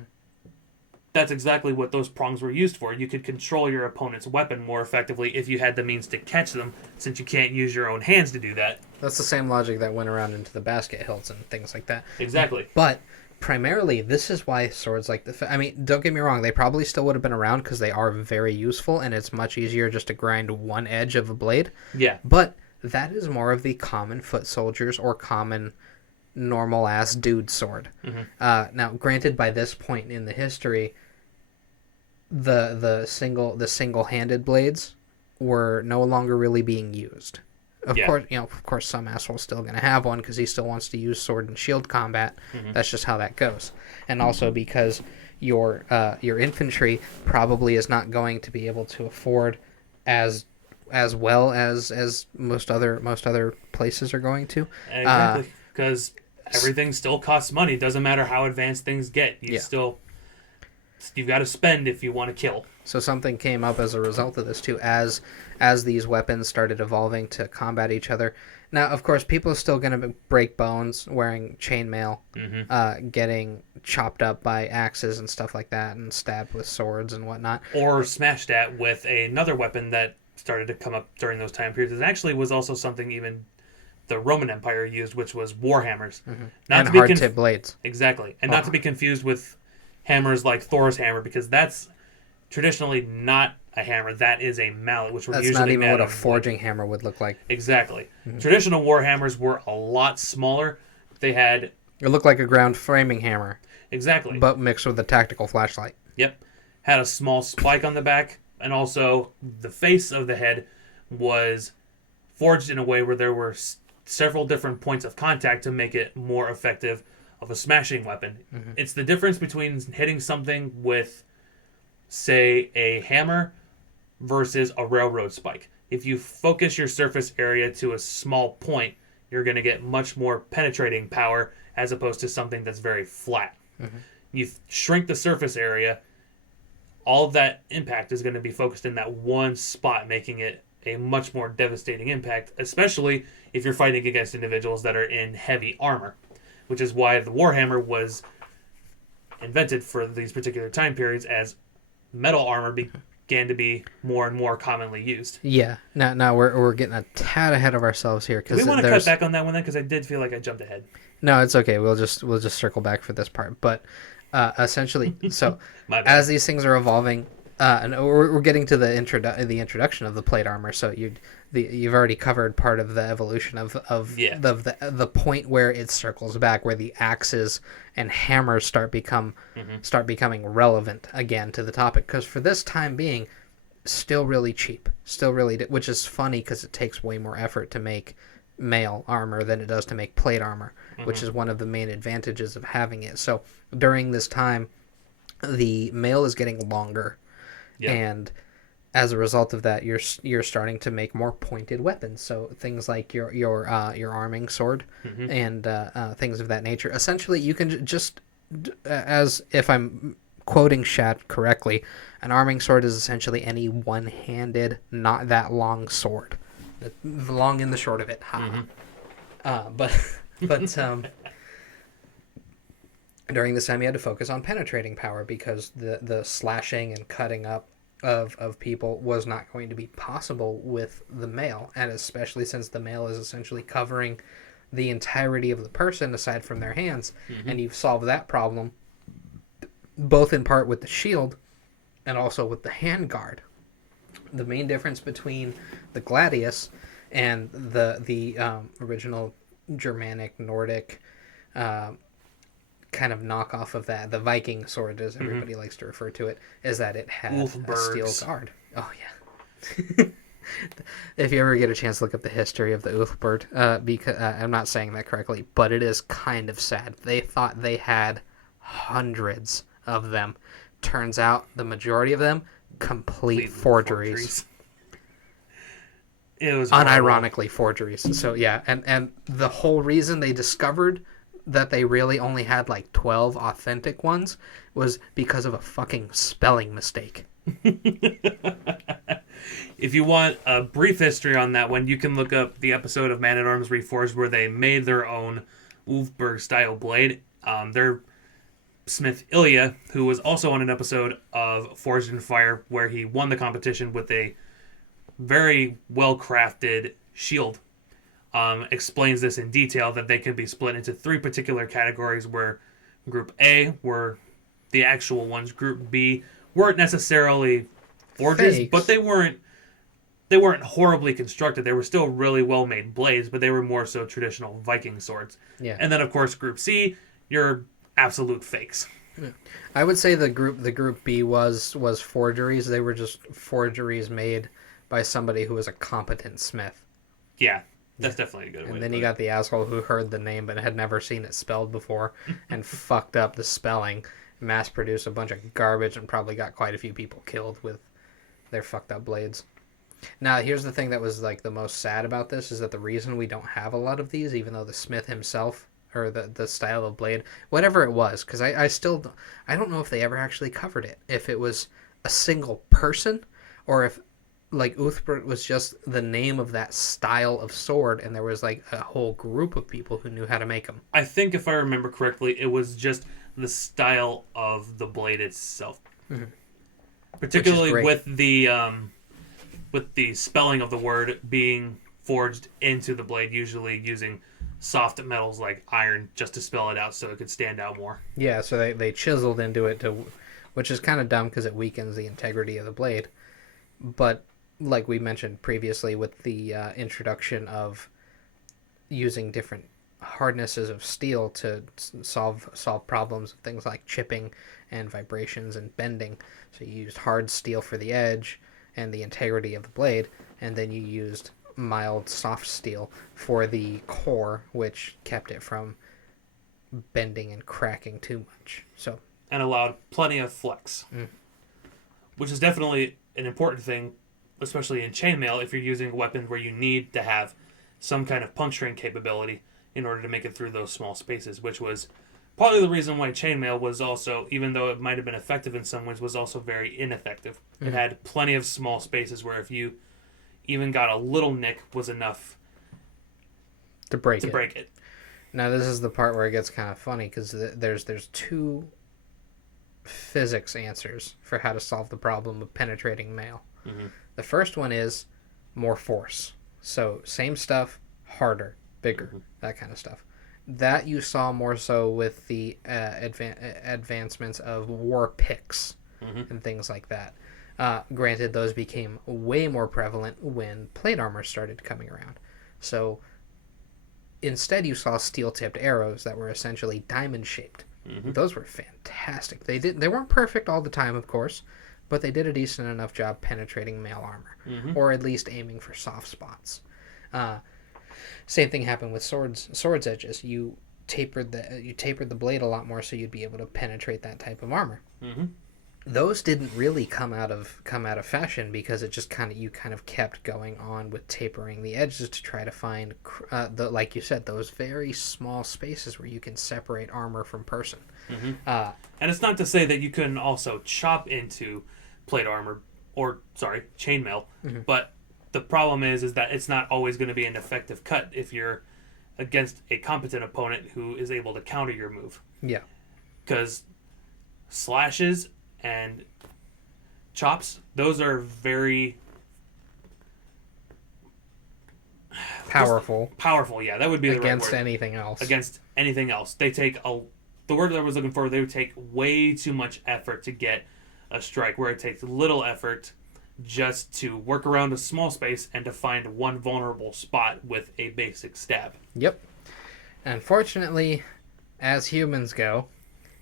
That's exactly what those prongs were used for. You could control your opponent's weapon more effectively if you had the means to catch them, since you can't use your own hands to do that. That's the same logic that went around into the basket hilts and things like that. Exactly. But primarily, this is why swords like don't get me wrong, they probably still would have been around because they are very useful, and it's much easier just to grind one edge of a blade. Yeah. But that is more of the common foot soldiers or common normal-ass dude sword. Mm-hmm. Now, granted, by this point in the history, the single-handed blades were no longer really being used. Of course, some asshole's still going to have one because he still wants to use sword and shield combat. Mm-hmm. That's just how that goes. And also because your infantry probably is not going to be able to afford as well as most other places are going to. Exactly, because everything still costs money. It doesn't matter how advanced things get. You've got to spend if you want to kill. So something came up as a result of this too, as these weapons started evolving to combat each other. Now, of course, people are still going to break bones wearing chainmail, mm-hmm. Getting chopped up by axes and stuff like that, and stabbed with swords and whatnot. Or smashed at with another weapon that started to come up during those time periods. It actually was also something even the Roman Empire used, which was Warhammers. Mm-hmm. And hard-tip blades. Exactly. And not to be confused with hammers like Thor's hammer, because that's traditionally not a hammer. That is a mallet, which that's not even what a forging hammer would look like. Exactly. Mm-hmm. Traditional war hammers were a lot smaller. It looked like a ground framing hammer. Exactly. But mixed with a tactical flashlight. Yep. Had a small spike on the back, and also the face of the head was forged in a way where there were several different points of contact to make it more effective of a smashing weapon. Mm-hmm. It's the difference between hitting something with, say, a hammer versus a railroad spike. If you focus your surface area to a small point, you're going to get much more penetrating power as opposed to something that's very flat. Mm-hmm. You shrink the surface area, all of that impact is going to be focused in that one spot, making it a much more devastating impact, especially if you're fighting against individuals that are in heavy armor, which is why the Warhammer was invented for these particular time periods, as metal armor began to be more and more commonly used. Yeah. Now we're getting a tad ahead of ourselves here. Do we want to cut back on that one then? Because I did feel like I jumped ahead. No, it's okay. We'll just circle back for this part. But essentially, so as these things are evolving, and we're getting to the introduction of the plate armor. So you've already covered part of the evolution of the point where it circles back, where the axes and hammers start becoming relevant again to the topic. Because for this time being, still really cheap, which is funny because it takes way more effort to make mail armor than it does to make plate armor, mm-hmm. which is one of the main advantages of having it. So during this time, the mail is getting longer. Yep. And as a result of that, you're starting to make more pointed weapons. So things like your arming sword, mm-hmm. and things of that nature. Essentially, you can just, as if I'm quoting Shat correctly, an arming sword is essentially any one-handed, not that long sword. The long and the short of it. Ha. But during this time, you had to focus on penetrating power because the slashing and cutting up of people was not going to be possible with the mail, and especially since the mail is essentially covering the entirety of the person aside from their hands, and you've solved that problem both in part with the shield and also with the handguard. The main difference between the gladius and the original Germanic, Nordic kind of knockoff of that, the Viking sword, as everybody likes to refer to it, is that it had a steel guard. Oh, yeah. If you ever get a chance to look up the history of the Ulfberg, because I'm not saying that correctly, but it is kind of sad. They thought they had hundreds of them. Turns out the majority of them, complete forgeries. It was unironically forgeries. So yeah, and the whole reason they discovered that they really only had like 12 authentic ones was because of a fucking spelling mistake. If you want a brief history on that one, you can look up the episode of Man at Arms Reforged where they made their own Ulfberg style blade. Their smith Ilya, who was also on an episode of Forged in Fire where he won the competition with a very well crafted shield, explains this in detail, that they can be split into three particular categories, where Group A were the actual ones, Group B weren't necessarily forges, Fakes. but they weren't horribly constructed. They were still really well made blades, but they were more so traditional Viking swords. Yeah. And then of course Group C, your absolute fakes. Yeah. I would say the group B was forgeries. They were just forgeries made by somebody who was a competent smith. Yeah, that's definitely a good way. And then you got the asshole who heard the name but had never seen it spelled before and fucked up the spelling, mass produced a bunch of garbage, and probably got quite a few people killed with their fucked up blades. Now, here's the thing that was like the most sad about this, is that the reason we don't have a lot of these, even though the smith himself, or the style of blade, whatever it was, because I don't know if they ever actually covered it, if it was a single person, or if like Uthbert was just the name of that style of sword, and there was like a whole group of people who knew how to make them. I think if I remember correctly, it was just the style of the blade itself, particularly with the spelling of the word being forged into the blade, usually using soft metals like iron just to spell it out so it could stand out more. Yeah, so they chiseled into it, which is kind of dumb because it weakens the integrity of the blade. But like we mentioned previously, with the introduction of using different hardnesses of steel to solve problems of things like chipping and vibrations and bending. So you used hard steel for the edge and the integrity of the blade, and then you used mild soft steel for the core, which kept it from bending and cracking too much. So and allowed plenty of flex, which is definitely an important thing, especially in chainmail, if you're using a weapon where you need to have some kind of puncturing capability in order to make it through those small spaces, which was partly the reason why chainmail was also, even though it might have been effective in some ways, was also very ineffective. It had plenty of small spaces where if you even got a little nick was enough to break it. Now this is the part where it gets kind of funny, because there's two physics answers for how to solve the problem of penetrating mail. The first one is more force. So same stuff, harder, bigger, that kind of stuff. That you saw more so with the advancements of war picks and things like that. Granted, those became way more prevalent when plate armor started coming around. So instead you saw steel-tipped arrows that were essentially diamond-shaped. Those were fantastic. They weren't perfect all the time, of course, but they did a decent enough job penetrating mail armor, or at least aiming for soft spots. Same thing happened with swords edges. You tapered the blade a lot more, so you'd be able to penetrate that type of armor. Those didn't really come out of fashion, because it just you kind of kept going on with tapering the edges to try to find like you said, those very small spaces where you can separate armor from person. And it's not to say that you couldn't also chop into plate armor, or chainmail, but the problem is that it's not always going to be an effective cut if you're against a competent opponent who is able to counter your move. Yeah. Because slashes and chops, those are very powerful. Powerful, yeah, that would be the right word. Against anything else. Against anything else. They take the word that I was looking for, they would take way too much effort to get a strike, where it takes little effort just to work around a small space and to find one vulnerable spot with a basic stab. Yep. Unfortunately, as humans go,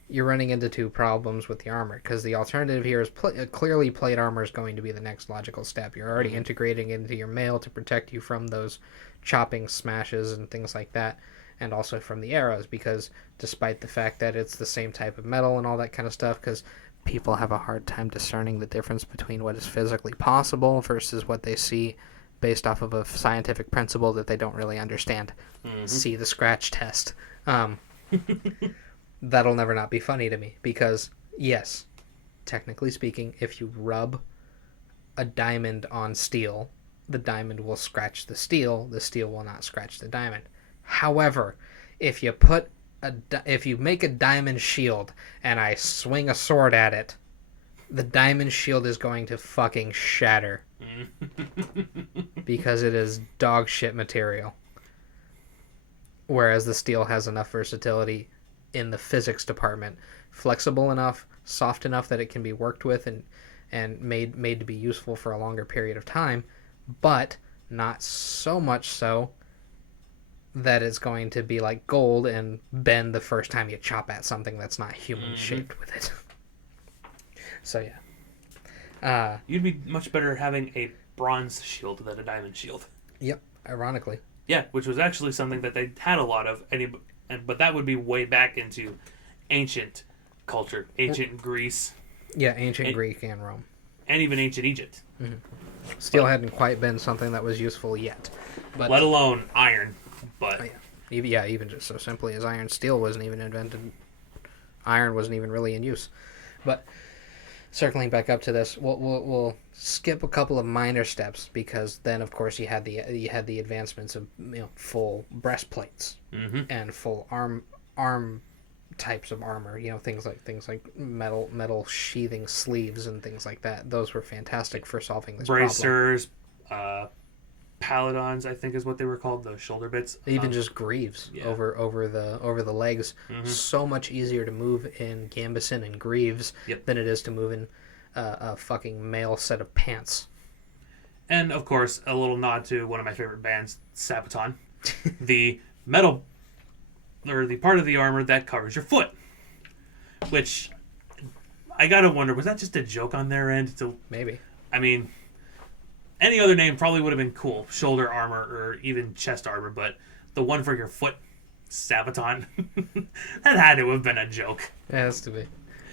you're running into two problems with the armor, because the alternative here is clearly plate armor is going to be the next logical step. You're already integrating into your mail to protect you from those chopping smashes and things like that, and also from the arrows, because despite the fact that it's the same type of metal and all that kind of stuff, because people have a hard time discerning the difference between what is physically possible versus what they see based off of a scientific principle that they don't really understand. Mm-hmm. See the scratch test. That'll never not be funny to me, because yes, technically speaking, if you rub a diamond on steel, the diamond will scratch the steel will not scratch the diamond. However, if you make a diamond shield and I swing a sword at it, the diamond shield is going to fucking shatter. Because it is dog shit material. Whereas the steel has enough versatility in the physics department, flexible enough, soft enough that it can be worked with and made to be useful for a longer period of time, but not so much so that it's going to be like gold and bend the first time you chop at something that's not human shaped with it. So yeah. You'd be much better having a bronze shield than a diamond shield. Yep, ironically. Yeah, which was actually something that they had a lot of, but that would be way back into ancient culture, ancient Greece. Yeah, ancient Greek and Rome. And even ancient Egypt. Mm-hmm. Steel hadn't quite been something that was useful yet. But, let alone iron. But even just so simply as iron, steel wasn't even invented. Iron wasn't even really in use. But circling back up to this, we'll skip a couple of minor steps, because then of course you had the advancements of full breastplates and full arm types of armor. Things like metal sheathing sleeves and things like that. Those were fantastic for solving this bracers, paladons, I think is what they were called, those shoulder bits. Even just greaves over the legs. So much easier to move in gambeson and greaves than it is to move in a fucking male set of pants. And of course, a little nod to one of my favorite bands, Sabaton. The metal, or the part of the armor that covers your foot. Which, I gotta wonder, was that just a joke on their end? Maybe. I mean, any other name probably would have been cool. Shoulder armor or even chest armor, but the one for your foot, Sabaton, that had to have been a joke. It has to be.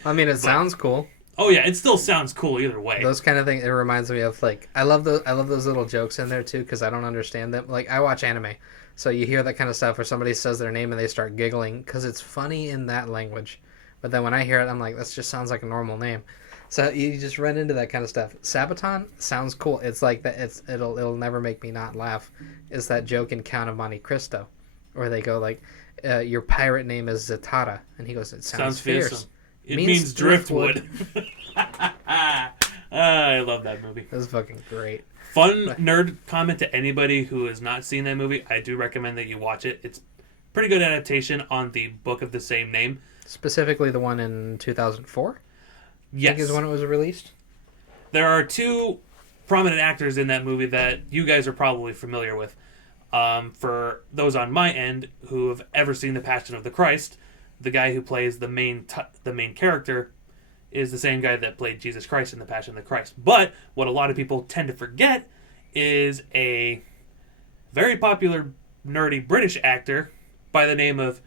I mean, it sounds cool. Oh yeah, it still sounds cool either way. Those kind of things, it reminds me of, like, I love those little jokes in there too, because I don't understand them. Like, I watch anime, so you hear that kind of stuff where somebody says their name and they start giggling because it's funny in that language. But then when I hear it, I'm like, that just sounds like a normal name. So you just run into that kind of stuff. Sabaton sounds cool. It's like that. It'll never make me not laugh. It's that joke in Count of Monte Cristo, where they go like, "Your pirate name is Zatara," and he goes, "It sounds fierce." Fearsome. It means driftwood. I love that movie. That's fucking great. Fun nerd comment to anybody who has not seen that movie. I do recommend that you watch it. It's pretty good adaptation on the book of the same name. Specifically the one in 2004? Yes. I think is when it was released. There are two prominent actors in that movie that you guys are probably familiar with. For those on my end who have ever seen The Passion of the Christ, the guy who plays the main character is the same guy that played Jesus Christ in The Passion of the Christ. But what a lot of people tend to forget is a very popular nerdy British actor by the name of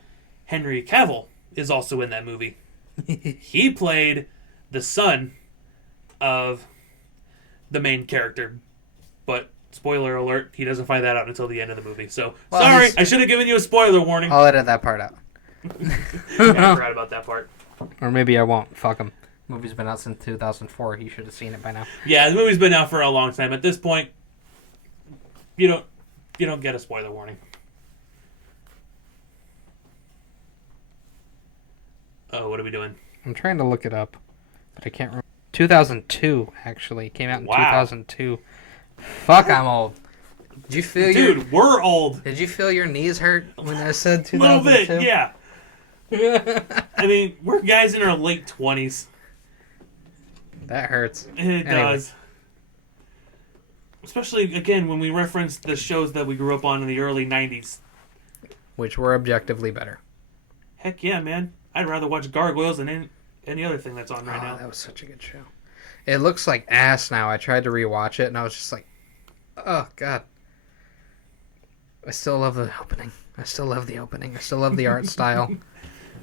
Henry Cavill is also in that movie. He played the son of the main character, but spoiler alert, he doesn't find that out until the end of the movie. So, sorry, I should have given you a spoiler warning. I'll edit that part out. I forgot about that part. Or maybe I won't. Fuck him. The movie's been out since 2004. He should have seen it by now. Yeah, the movie's been out for a long time. At this point, You don't get a spoiler warning. Oh, what are we doing? I'm trying to look it up, but I can't remember. 2002, actually. Came out in 2002. Fuck, I'm old. Did you feel Dude, we're old. Did you feel your knees hurt when I said 2002? A little bit, yeah. I mean, we're guys in our late 20s. That hurts. It does. Especially, again, when we reference the shows that we grew up on in the early 90s. Which were objectively better. Heck yeah, man. I'd rather watch Gargoyles than any other thing that's on right now. That was such a good show. It looks like ass now. I tried to rewatch it, and I was just like, oh, God. I still love the opening. I still love the art style.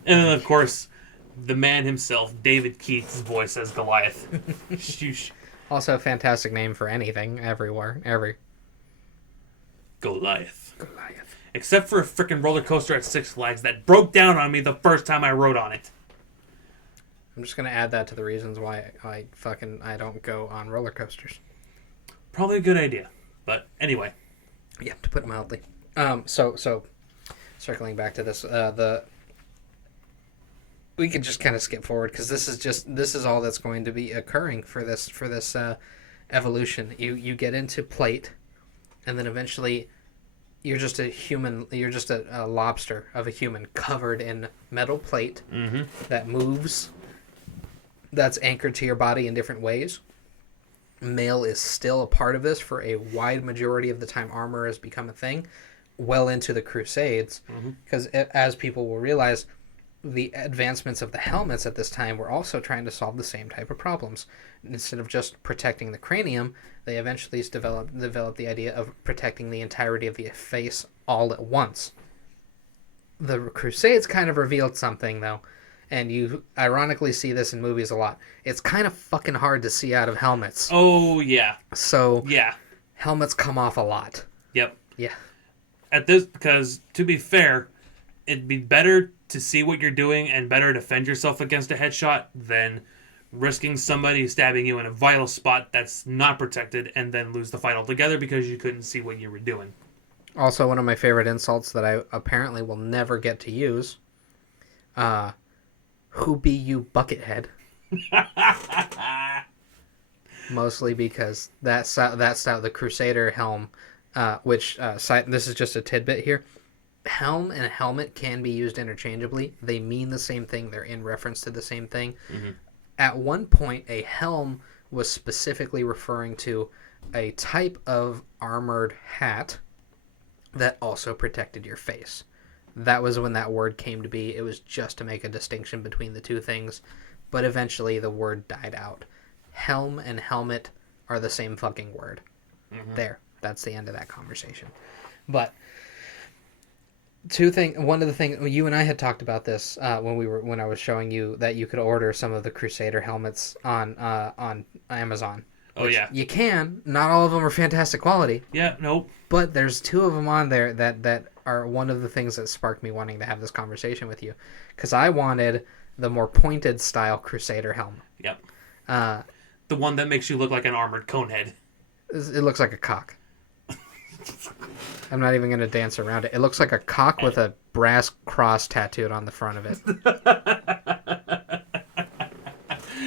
And then, of course, the man himself, David Keith's voice as Goliath. Shoosh. Also a fantastic name for anything, Goliath. Except for a freaking roller coaster at Six Flags that broke down on me the first time I rode on it. I'm just going to add that to the reasons why I don't go on roller coasters. Probably a good idea. But anyway. Yeah, to put it mildly. So circling back to this, we could just kind of skip forward because this is all that's going to be occurring for this evolution. You get into plate, and then eventually you're just a lobster of a human covered in metal plate that moves, that's anchored to your body in different ways. Mail is still a part of this for a wide majority of the time. Armor has become a thing well into the Crusades, because as people will realize, the advancements of the helmets at this time were also trying to solve the same type of problems. Instead of just protecting the cranium, they eventually developed the idea of protecting the entirety of the face all at once. The Crusades kind of revealed something, though, and you ironically see this in movies a lot. It's kind of fucking hard to see out of helmets. Oh, yeah. So, yeah, helmets come off a lot. Yep. Yeah. Because, to be fair, it'd be better to see what you're doing and better defend yourself against a headshot than risking somebody stabbing you in a vital spot that's not protected and then lose the fight altogether because you couldn't see what you were doing. Also, one of my favorite insults that I apparently will never get to use, who be you, Buckethead? Mostly because that's the Crusader Helm, this is just a tidbit here. Helm and helmet can be used interchangeably. They mean the same thing. They're in reference to the same thing. At one point, a helm was specifically referring to a type of armored hat that also protected your face. That was when that word came to be. It was just to make a distinction between the two things, but eventually the word died out. Helm and helmet are the same fucking word. There. That's the end of that conversation. But one of the things you and I had talked about this when I was showing you that you could order some of the Crusader helmets on Amazon. Oh yeah, you can. Not all of them are fantastic quality. Yeah, nope. But there's two of them on there that are one of the things that sparked me wanting to have this conversation with you, because I wanted the more pointed style Crusader helm. Yep. The one that makes you look like an armored conehead. It looks like a cock. I'm not even going to dance around it. It looks like a cock with a brass cross tattooed on the front of it.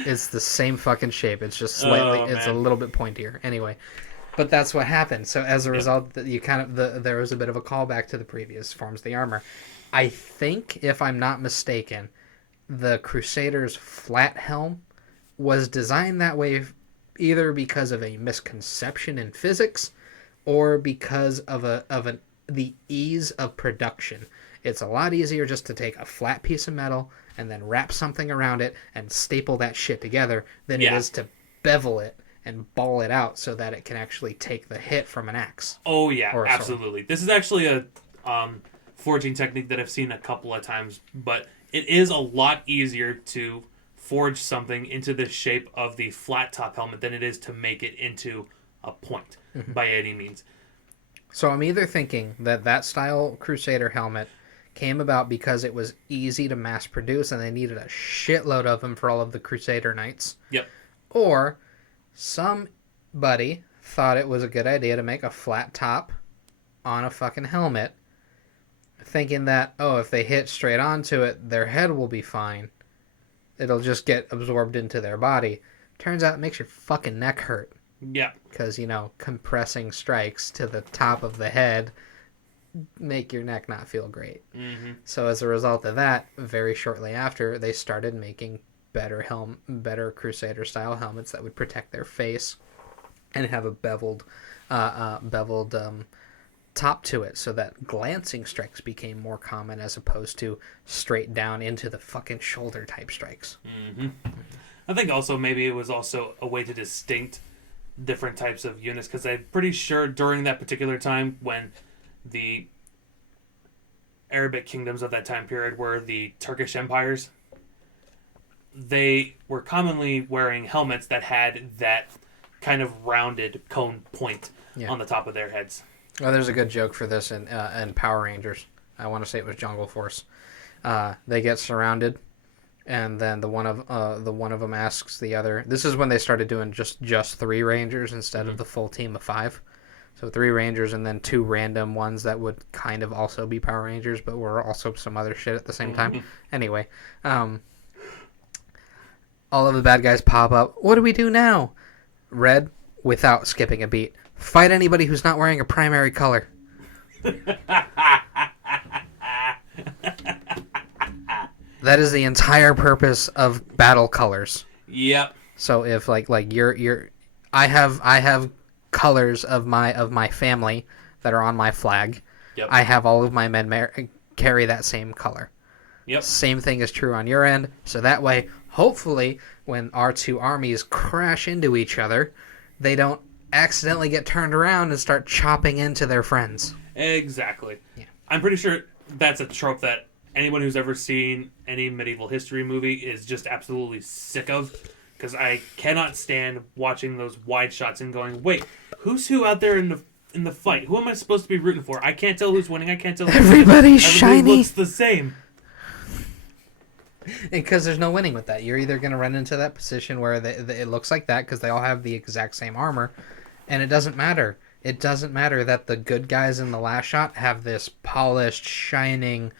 It's the same fucking shape. It's just slightly, it's a little bit pointier. Anyway, but that's what happened. So as a result, you there was a bit of a callback to the previous forms of the armor. I think, if I'm not mistaken, the Crusader's flat helm was designed that way either because of a misconception in physics or because of the ease of production. It's a lot easier just to take a flat piece of metal and then wrap something around it and staple that shit together than it is to bevel it and ball it out so that it can actually take the hit from an axe. Oh yeah, absolutely. This is actually a forging technique that I've seen a couple of times, but it is a lot easier to forge something into the shape of the flat top helmet than it is to make it into a point by any means. So I'm either thinking that style Crusader helmet came about because it was easy to mass produce and they needed a shitload of them for all of the Crusader Knights. Yep. Or somebody thought it was a good idea to make a flat top on a fucking helmet, thinking that, oh, if they hit straight onto it, their head will be fine. It'll just get absorbed into their body. Turns out it makes your fucking neck hurt. Yeah. Because, compressing strikes to the top of the head make your neck not feel great. Mm-hmm. So as a result of that, very shortly after, they started making better Crusader style helmets that would protect their face and have a beveled top to it, so that glancing strikes became more common as opposed to straight down into the fucking shoulder type strikes. Mm-hmm. I think also maybe it was also a way to distinct different types of units, because I'm pretty sure during that particular time when the Arabic kingdoms of that time period were the Turkish empires, they were commonly wearing helmets that had that kind of rounded cone point on the top of their heads. Well, there's a good joke for this in Power Rangers. I want to say it was Jungle Force. They get surrounded, and then the one of them asks the other. This is when they started doing just 3 Rangers instead of the full team of 5. So 3 Rangers and then 2 random ones that would kind of also be Power Rangers, but were also some other shit at the same time. Anyway, all of the bad guys pop up. What do we do now? Red, without skipping a beat. Fight anybody who's not wearing a primary color. That is the entire purpose of battle colors. Yep. So if like I have colors of my family that are on my flag. Yep. I have all of my men carry that same color. Yep. Same thing is true on your end. So that way, hopefully, when our 2 armies crash into each other, they don't accidentally get turned around and start chopping into their friends. Exactly. Yeah. I'm pretty sure that's a trope that anyone who's ever seen any medieval history movie is just absolutely sick of, because I cannot stand watching those wide shots and going, wait, who's who out there in the fight? Who am I supposed to be rooting for? I can't tell who's winning. I can't tell who's Everybody's shiny. Everybody looks the same. Because there's no winning with that. You're either going to run into that position where it looks like that because they all have the exact same armor, and it doesn't matter. It doesn't matter that the good guys in the last shot have this polished, shining,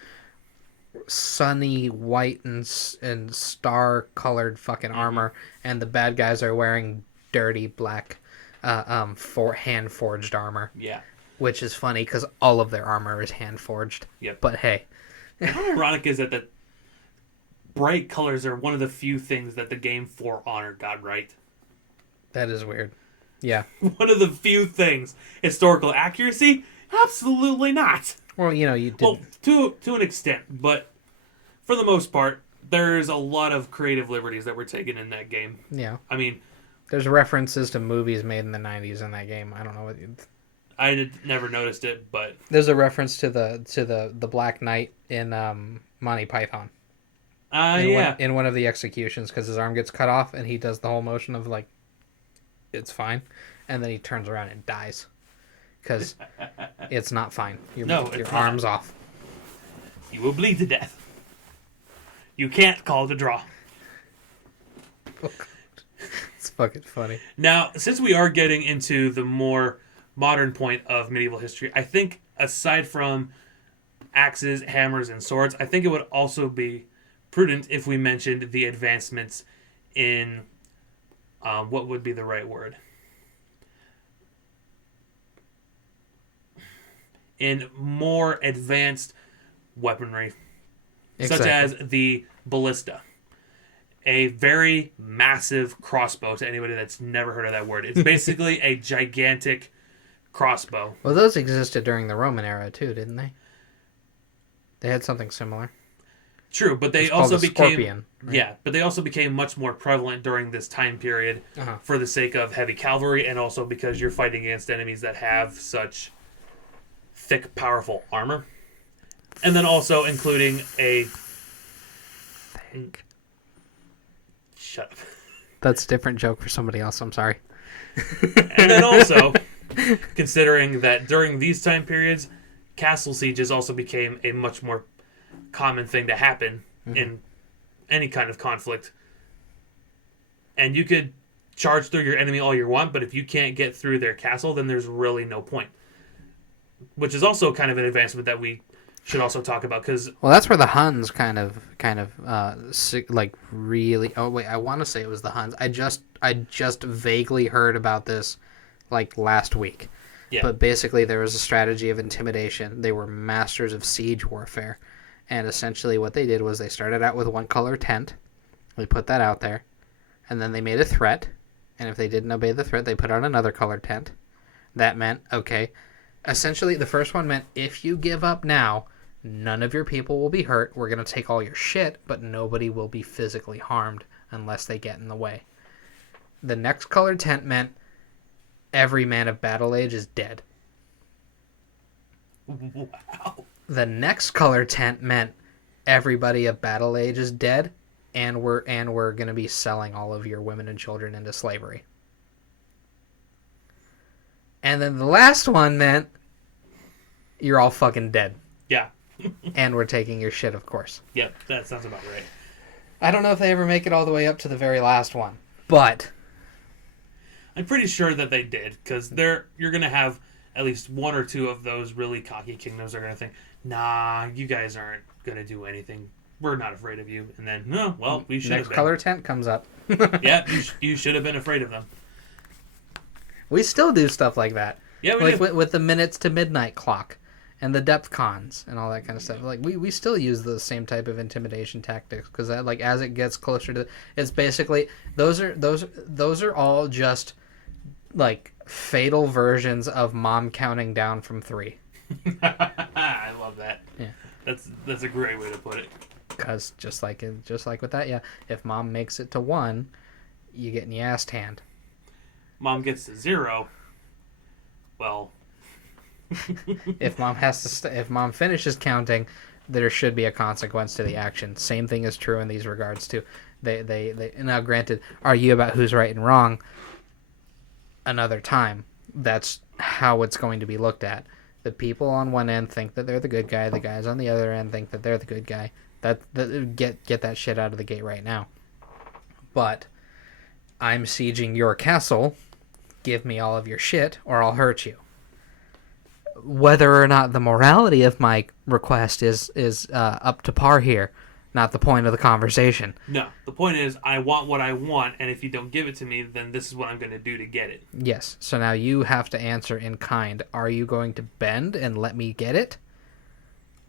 sunny white and star-colored fucking armor, and the bad guys are wearing dirty black hand-forged armor. Yeah. Which is funny because all of their armor is hand-forged. Yep. But hey. How ironic is it that bright colors are one of the few things that the game For Honor got right? That is weird. Yeah. One of the few things. Historical accuracy? Absolutely not. Well, you did. Well, to an extent, but for the most part, there's a lot of creative liberties that were taken in that game. Yeah. I mean, there's references to movies made in the 90s in that game. I don't know what I never noticed it, but there's a reference to the Black Knight in Monty Python. In one of the executions, because his arm gets cut off and he does the whole motion of like, it's fine, and then he turns around and dies because it's not fine. Your arm's off. You will bleed to death. You can't call the draw. It's fucking funny. Now, since we are getting into the more modern point of medieval history, I think aside from axes, hammers, and swords, I think it would also be prudent if we mentioned the advancements in what would be the right word? In more advanced weaponry, such as the Ballista. A very massive crossbow to anybody that's never heard of that word. It's basically a gigantic crossbow. Well, those existed during the Roman era too, didn't they? They had something similar. True, but they also became Scorpion, right? Yeah, but they also became much more prevalent during this time period for the sake of heavy cavalry, and also because you're fighting against enemies that have such thick, powerful armor, and then also including a shut up. That's a different joke for somebody else. I'm sorry. And then also considering that during these time periods, castle sieges also became a much more common thing to happen in any kind of conflict. And you could charge through your enemy all you want, but if you can't get through their castle, then there's really no point. Which is also kind of an advancement that we should also talk about, because that's where the Huns kind of like really. Oh wait, I want to say it was the Huns. I just vaguely heard about this like last week. Yeah. But basically, there was a strategy of intimidation. They were masters of siege warfare, and essentially what they did was they started out with one color tent. They put that out there, and then they made a threat. And if they didn't obey the threat, they put on another colored tent. That meant, okay, essentially the first one meant if you give up now, none of your people will be hurt. We're going to take all your shit, but nobody will be physically harmed unless they get in the way. The next colored tent meant every man of battle age is dead. Wow. The next colored tent meant everybody of battle age is dead. And we're going to be selling all of your women and children into slavery. And then the last one meant you're all fucking dead. Yeah. And we're taking your shit, of course. Yep, that sounds about right. I don't know if they ever make it all the way up to the very last one, but I'm pretty sure that they did, because you're going to have at least one or two of those really cocky kingdoms that are going to think, nah, you guys aren't going to do anything. We're not afraid of you. And then, no, well, we should have been. Next color tent comes up. Yeah, you should have been afraid of them. We still do stuff like that. Yeah, we like do. With the minutes to midnight clock and the depth cons and all that kind of stuff. Like we still use the same type of intimidation tactics because like as it gets closer to, it's basically those are all just like fatal versions of mom counting down from 3. I love that. Yeah, that's a great way to put it. Because just like with that, yeah, if mom makes it to 1, you get in the ass hand. Mom gets to 0. Well, if mom finishes counting, there should be a consequence to the action. Same thing is true in these regards too. They now granted, argue about who's right and wrong another time. That's how it's going to be looked at. The people on one end think that they're the good guy. The guys on the other end think that they're the good guy. Get that shit out of the gate right now. But I'm sieging your castle. Give me all of your shit, or I'll hurt you. Whether or not the morality of my request is up to par here, not the point of the conversation. No, the point is I want what I want, and if you don't give it to me, then this is what I'm going to do to get it. Yes. So now you have to answer in kind. Are you going to bend and let me get it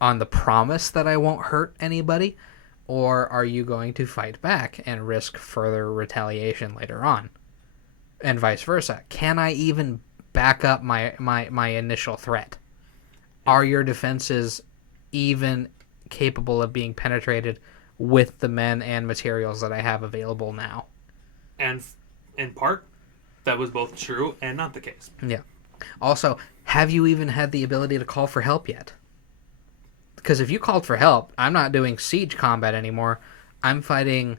on the promise that I won't hurt anybody, or are you going to fight back and risk further retaliation later on? And vice versa. Can I even back up my initial threat? Are your defenses even capable of being penetrated with the men and materials that I have available now? And in part, that was both true and not the case. Yeah. Also, have you even had the ability to call for help yet? Because if you called for help, I'm not doing siege combat anymore. I'm fighting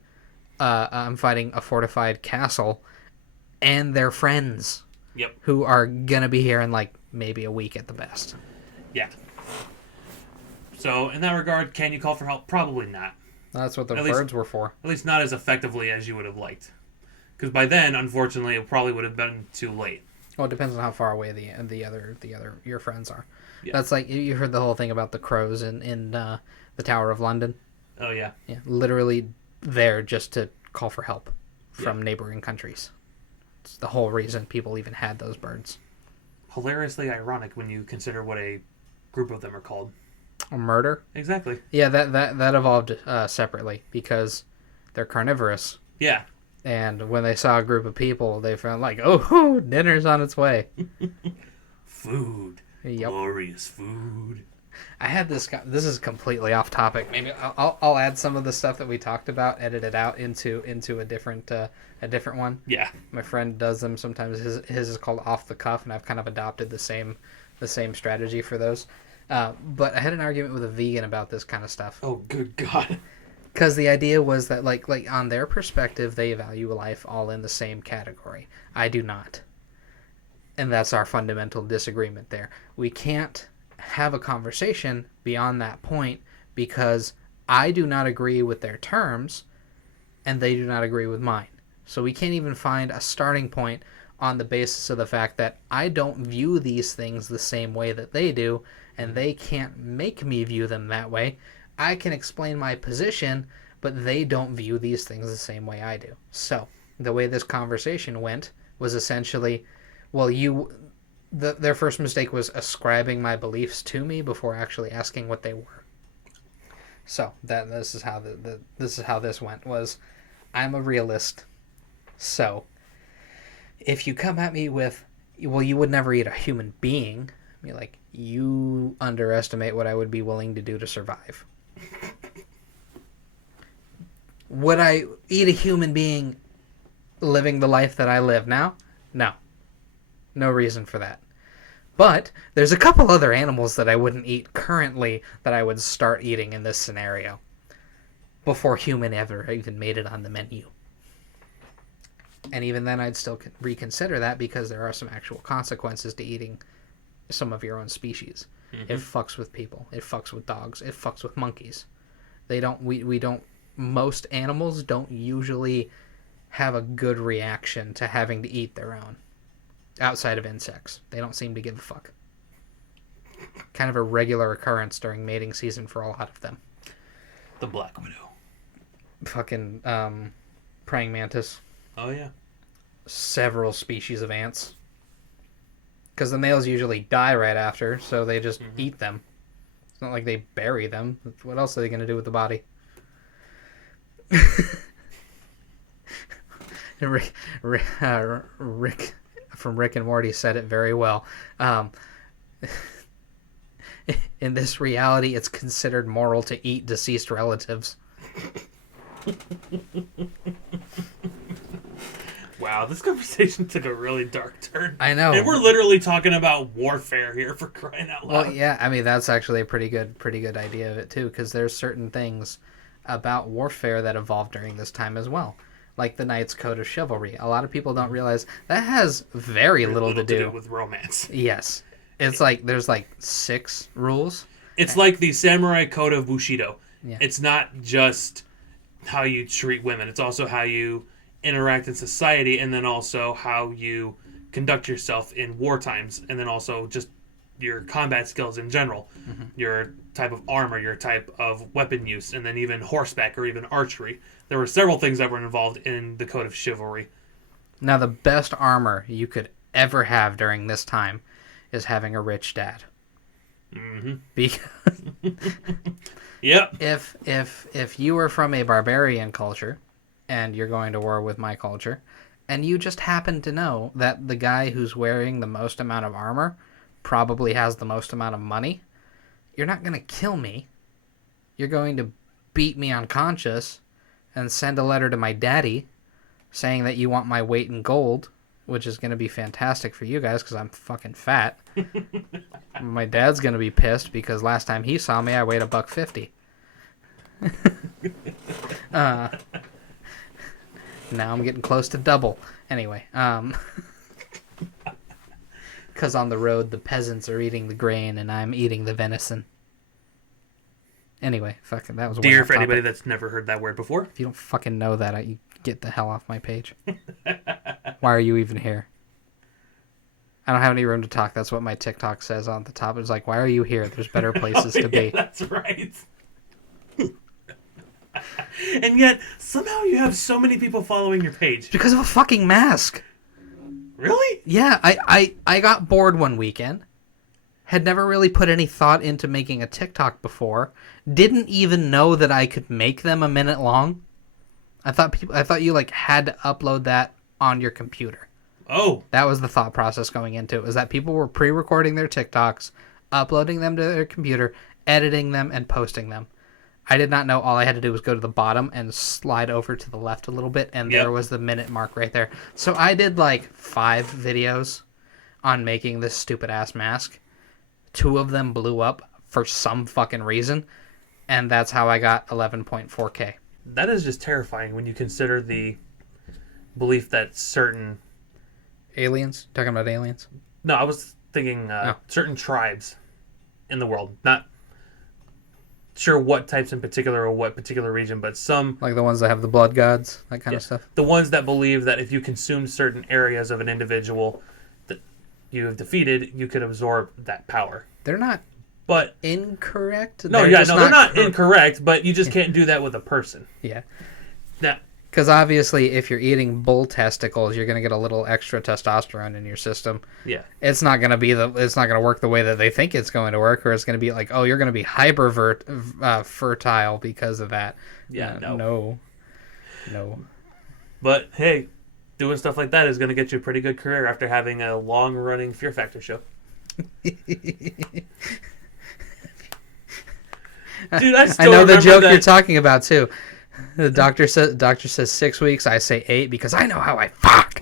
a fortified castle and their friends. Yep. Who are gonna be here in like maybe a week at the best. Yeah. So in that regard, can you call for help? Probably not. That's what the birds were for. At least not as effectively as you would have liked. Because by then, unfortunately, it probably would have been too late. Well, it depends on how far away the other your friends are. Yeah. That's like you heard the whole thing about the crows in the Tower of London. Oh yeah. Yeah, literally there just to call for help from neighboring countries. It's the whole reason people even had those birds. Hilariously ironic when you consider what a group of them are called. A murder? Exactly. Yeah, that evolved separately because they're carnivorous. Yeah. And when they saw a group of people, they found like, oh, dinner's on its way. Food. Yep. Glorious food. I had this. This is completely off topic. Maybe I'll add some of the stuff that we talked about, edit it out into a different one. Yeah. My friend does them sometimes. His is called Off the Cuff, and I've kind of adopted the same strategy for those. But I had an argument with a vegan about this kind of stuff. Oh, good God. Because the idea was that like on their perspective, they value life all in the same category. I do not. And that's our fundamental disagreement there. We can't have a conversation beyond that point because I do not agree with their terms and they do not agree with mine. So we can't even find a starting point on the basis of the fact that I don't view these things the same way that they do, and they can't make me view them that way. I can explain my position, but they don't view these things the same way I do. So the way this conversation went was essentially, well, their first mistake was ascribing my beliefs to me before actually asking what they were. So this is how this went. Was I'm a realist. So if you come at me with, well, you would never eat a human being, I mean, like, you underestimate what I would be willing to do to survive. Would I eat a human being living the life that I live now? No. No reason for that. But there's a couple other animals that I wouldn't eat currently that I would start eating in this scenario before human ever even made it on the menu. And even then, I'd still reconsider that because there are some actual consequences to eating some of your own species. Mm-hmm. It fucks with people. It fucks with dogs. It fucks with monkeys. Most animals don't usually have a good reaction to having to eat their own. Outside of insects. They don't seem to give a fuck. Kind of a regular occurrence during mating season for a lot of them. The Black Widow. Fucking praying mantis. Oh, yeah. Several species of ants. Because the males usually die right after, so they just eat them. It's not like they bury them. What else are they going to do with the body? Rick from Rick and Morty said it very well. In this reality, it's considered moral to eat deceased relatives. Wow, this conversation took a really dark turn. I know. And we're literally talking about warfare here, for crying out loud. Well, yeah, I mean, that's actually a pretty good idea of it, too, because there's certain things about warfare that evolved during this time as well. Like the Knight's Code of Chivalry. A lot of people don't realize that has very little to do with romance. Yes. It's like, there's like 6 rules. It's like the Samurai Code of Bushido. Yeah. It's not just how you treat women. It's also how you interact in society, and then also how you conduct yourself in war times, and then also just your combat skills in general. Mm-hmm. Your type of armor, your type of weapon use, and then even horseback or even archery. There were several things that were involved in the Code of Chivalry. Now, the best armor you could ever have during this time is having a rich dad. Mm-hmm. Because yep. If you were from a barbarian culture and you're going to war with my culture, and you just happen to know that the guy who's wearing the most amount of armor probably has the most amount of money, you're not going to kill me. You're going to beat me unconscious and send a letter to my daddy saying that you want my weight in gold, which is going to be fantastic for you guys because I'm fucking fat. My dad's going to be pissed because last time he saw me, I weighed $150. Now I'm getting close to double. Anyway, because on the road the peasants are eating the grain and I'm eating the venison. Anyway, fucking that was dear for anybody that's never heard that word before. If you don't fucking know that, you get the hell off my page. Why are you even here? I don't have any room to talk. That's what my TikTok says on the top. It's like, why are you here? There's better places to be. That's right. And yet, somehow you have so many people following your page. Because of a fucking mask. Really? Yeah, I got bored one weekend. Had never really put any thought into making a TikTok before. Didn't even know that I could make them a minute long. I thought you like had to upload that on your computer. Oh. That was the thought process going into it, was that people were pre-recording their TikToks, uploading them to their computer, editing them, and posting them. I did not know all I had to do was go to the bottom and slide over to the left a little bit, and there was the minute mark right there. So I did like 5 videos on making this stupid-ass mask. 2 of them blew up for some fucking reason, and that's how I got 11.4K. That is just terrifying when you consider the belief that certain... Aliens? Talking about aliens? No, I was thinking certain tribes in the world, not sure what types in particular or what particular region, but some... Like the ones that have the blood gods, that kind of stuff? The ones that believe that if you consume certain areas of an individual that you have defeated, you could absorb that power. They're not but incorrect? No, they're not incorrect, but you just can't do that with a person. Yeah. Now, because obviously, if you're eating bull testicles, you're going to get a little extra testosterone in your system. Yeah, it's not going to work the way that they think it's going to work, or it's going to be like, oh, you're going to be fertile because of that. Yeah, no. But hey, doing stuff like that is going to get you a pretty good career after having a long-running Fear Factor show. Dude, I know the joke you're talking about too. The doctor says 6 weeks. I say 8 because I know how I fuck.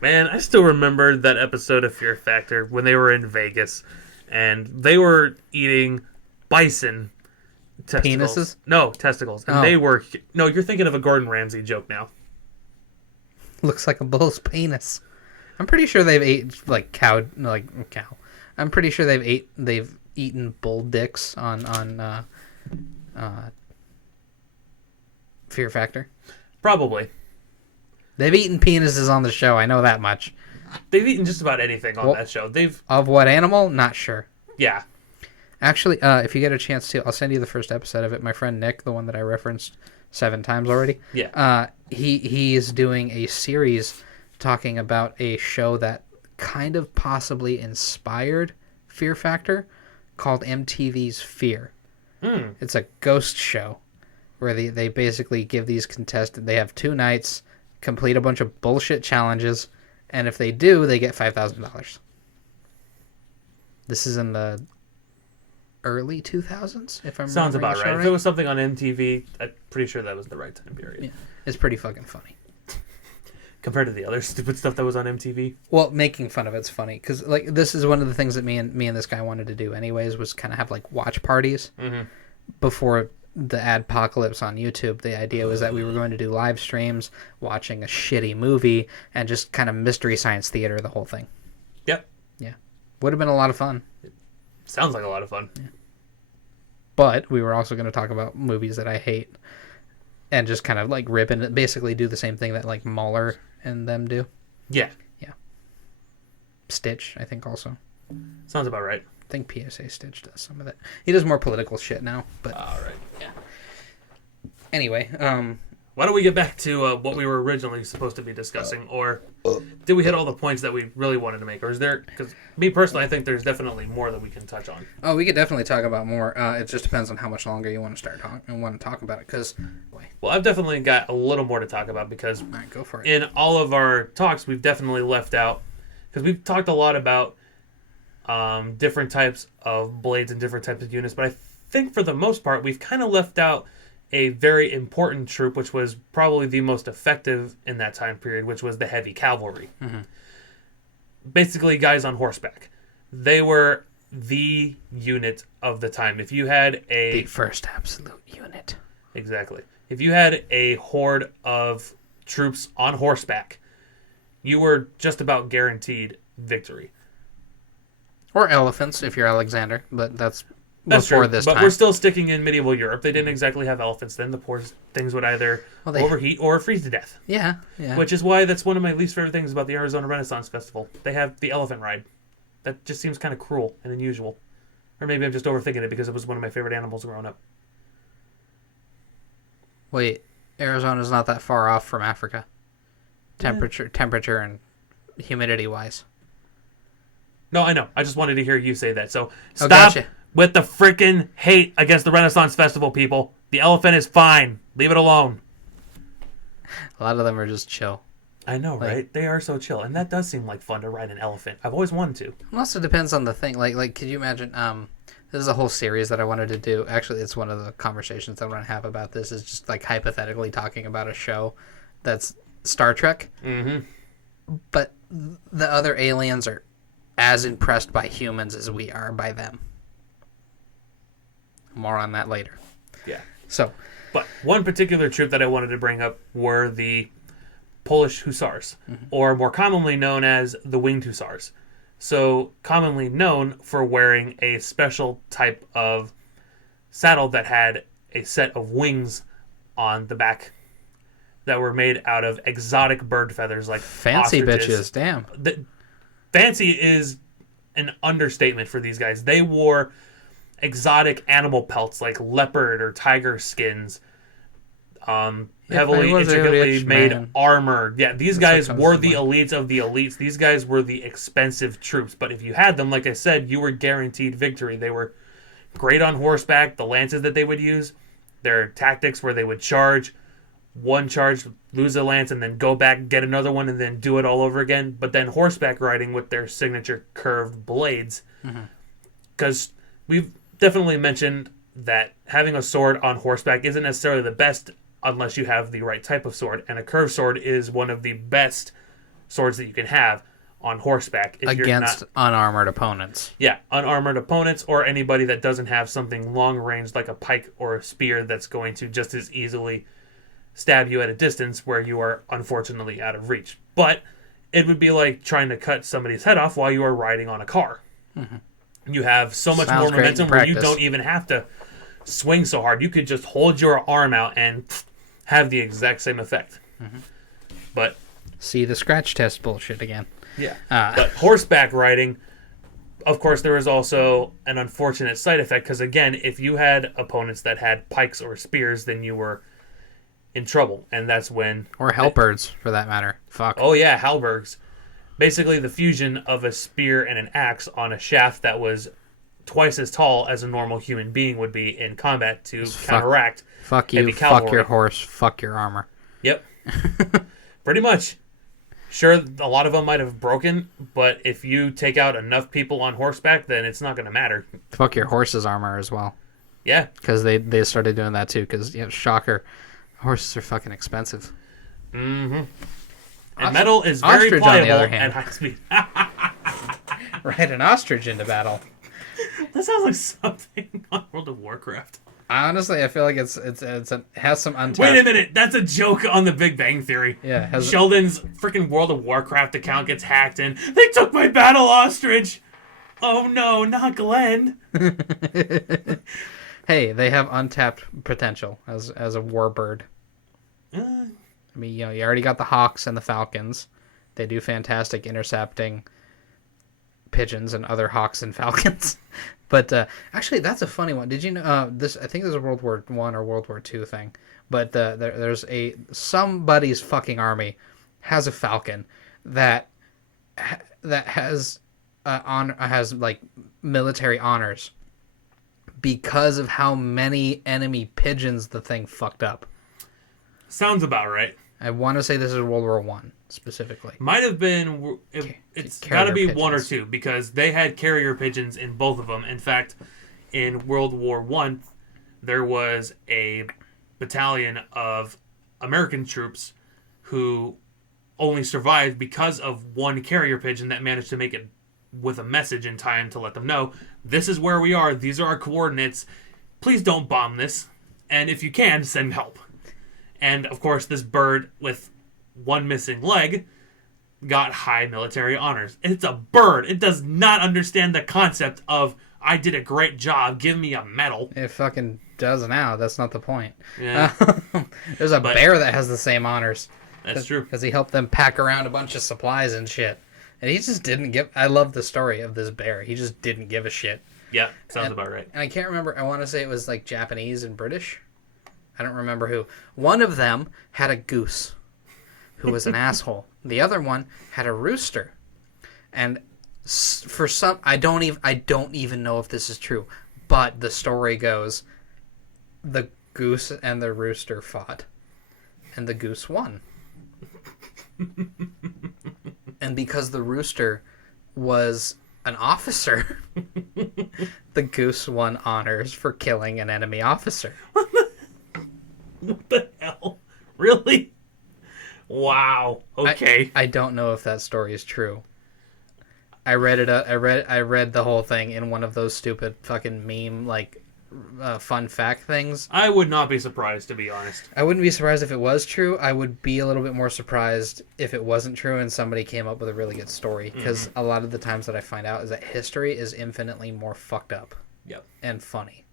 Man, I still remember that episode of Fear Factor when they were in Vegas and they were eating bison testicles. Penises? No, testicles. And they were... No, you're thinking of a Gordon Ramsay joke now. Looks like a bull's penis. I'm pretty sure they've ate like cow. I'm pretty sure they've eaten bull dicks on Fear Factor. Probably. They've eaten penises on the show. I know that much. They've eaten just about anything on that show. Of what animal? Not sure. Yeah. Actually, if you get a chance to, I'll send you the first episode of it. My friend Nick, the one that I referenced 7 times already. Yeah. He is doing a series talking about a show that kind of possibly inspired Fear Factor called MTV's Fear. It's a ghost show where they basically give these contestants, they have 2 nights, complete a bunch of bullshit challenges, and if they do, they get $5,000. This is in the early 2000s, if I'm Sounds about right. Right. If it was something on MTV, I'm pretty sure that was the right time period. Yeah. It's pretty fucking funny. Compared to the other stupid stuff that was on MTV. Well, making fun of it's funny because like this is one of the things that me and this guy wanted to do anyways was kind of have like watch parties before the adpocalypse on YouTube. The idea was that we were going to do live streams, watching a shitty movie, and just kind of mystery science theater the whole thing. Yep. Yeah, would have been a lot of fun. Sounds like a lot of fun. Yeah. But we were also going to talk about movies that I hate, and just kind of like rip and basically do the same thing that like Mueller and them do. Yeah. Yeah. Stitch, I think, also. Sounds about right. I think PSA Stitch does some of that. He does more political shit now, but... All right. Yeah. Anyway, why don't we get back to what we were originally supposed to be discussing, or did we hit all the points that we really wanted to make, or is there... Because me personally, I think there's definitely more that we can touch on. Oh, we could definitely talk about more. It just depends on how much longer you want to start talking and want to talk about it, because... Well, I've definitely got a little more to talk about, because all right, go for it. In all of our talks, we've definitely left out... Because we've talked a lot about different types of blades and different types of units, but I think for the most part, we've kind of left out a very important troop, which was probably the most effective in that time period, which was the heavy cavalry. Mm-hmm. Basically, guys on horseback. They were the unit of the time. If you had the first absolute unit. Exactly. If you had a horde of troops on horseback, you were just about guaranteed victory. Or elephants, if you're Alexander, but that's before true. This but time. We're still sticking in medieval Europe. They didn't exactly have elephants then. The poor things would either overheat or freeze to death. Yeah. Which is why that's one of my least favorite things about the Arizona Renaissance Festival. They have the elephant ride. That just seems kind of cruel and unusual. Or maybe I'm just overthinking it because it was one of my favorite animals growing up. Wait, Arizona's not that far off from Africa. Temperature and humidity-wise. No, I know. I just wanted to hear you say that. So stop with the freaking hate against the Renaissance Festival, people. The elephant is fine. Leave it alone. A lot of them are just chill. I know, right? They are so chill. And that does seem like fun to ride an elephant. I've always wanted to. It also depends on the thing. Like, could you imagine... this is a whole series that I wanted to do. Actually, it's one of the conversations I want to have about this is just like hypothetically talking about a show that's Star Trek. Mm-hmm. But the other aliens are as impressed by humans as we are by them. More on that later. Yeah. So, but one particular troop that I wanted to bring up were the Polish Hussars, or more commonly known as the Winged Hussars. so commonly known for wearing a special type of saddle that had a set of wings on the back that were made out of exotic bird feathers like fancy ostriches. Bitches. Damn. Fancy is an understatement for these guys. They wore exotic animal pelts like leopard or tiger skins, heavily intricately made armor. Yeah, these guys were the elites of the elites. These guys were the expensive troops. But if you had them, like I said, you were guaranteed victory. They were great on horseback. The lances that they would use, their tactics where they would charge, one charge, lose a lance, and then go back, get another one, and then do it all over again. But then horseback riding with their signature curved blades. Because we've definitely mentioned that having a sword on horseback isn't necessarily the best unless you have the right type of sword. And a curved sword is one of the best swords that you can have on horseback. If against unarmored opponents. Yeah, unarmored opponents or anybody that doesn't have something long range like a pike or a spear that's going to just as easily stab you at a distance where you are unfortunately out of reach. But it would be like trying to cut somebody's head off while you are riding on a car. You have so much more momentum where you don't even have to swing so hard. You could just hold your arm out and have the exact same effect. But see the scratch test bullshit again. Yeah. But horseback riding, of course, there is also an unfortunate side effect because, again, if you had opponents that had pikes or spears, then you were in trouble. And that's when... Or halberds, for that matter. Fuck. Oh, yeah, halberds. Basically, the fusion of a spear and an axe on a shaft that was twice as tall as a normal human being would be in combat to counteract fuck you, fuck your horse, fuck your armor. Yep. Pretty much. Sure, a lot of them might have broken, but if you take out enough people on horseback, then it's not going to matter. Fuck your horse's armor as well. Yeah. Because they started doing that too, because, shocker, horses are fucking expensive. And metal is very pliable at high speed. Ride an ostrich into battle. That sounds like something on World of Warcraft. Honestly, I feel like it has some untapped... Wait a minute, that's a joke on the Big Bang Theory. Yeah. Sheldon's freaking World of Warcraft account gets hacked and they took my battle ostrich. Oh no, not Glenn. Hey, they have untapped potential as a warbird. I mean, you already got the hawks and the falcons. They do fantastic intercepting pigeons and other hawks and falcons. But actually, that's a funny one. Did you know this? I think this is a World War I or World War II thing. But there's somebody's fucking army has a falcon that has like military honors because of how many enemy pigeons the thing fucked up. Sounds about right. I want to say this is World War I specifically. Might have been. It's got to be pigeons. One or two because they had carrier pigeons in both of them. In fact, in World War I, there was a battalion of American troops who only survived because of one carrier pigeon that managed to make it with a message in time to let them know, this is where we are, these are our coordinates, please don't bomb this, and if you can, send help. And, of course, this bird with one missing leg got high military honors. It's a bird. It does not understand the concept of, I did a great job, give me a medal. It fucking does now. That's not the point. Yeah. There's a bear that has the same honors. That's true. Because he helped them pack around a bunch of supplies and shit. And he just didn't give... I love the story of this bear. He just didn't give a shit. Yeah, sounds about right. And I can't remember. I want to say it was like Japanese and British. I don't remember who. One of them had a goose who was an asshole. The other one had a rooster. And for some... I don't even know if this is true. But the story goes, the goose and the rooster fought. And the goose won. And because the rooster was an officer, the goose won honors for killing an enemy officer. What the hell? Really? Wow. Okay. I don't know if that story is true. I read it. I read the whole thing in one of those stupid fucking meme like fun fact things. I would not be surprised, to be honest. I wouldn't be surprised if it was true. I would be a little bit more surprised if it wasn't true and somebody came up with a really good story. Because a lot of the times that I find out is that history is infinitely more fucked up and funny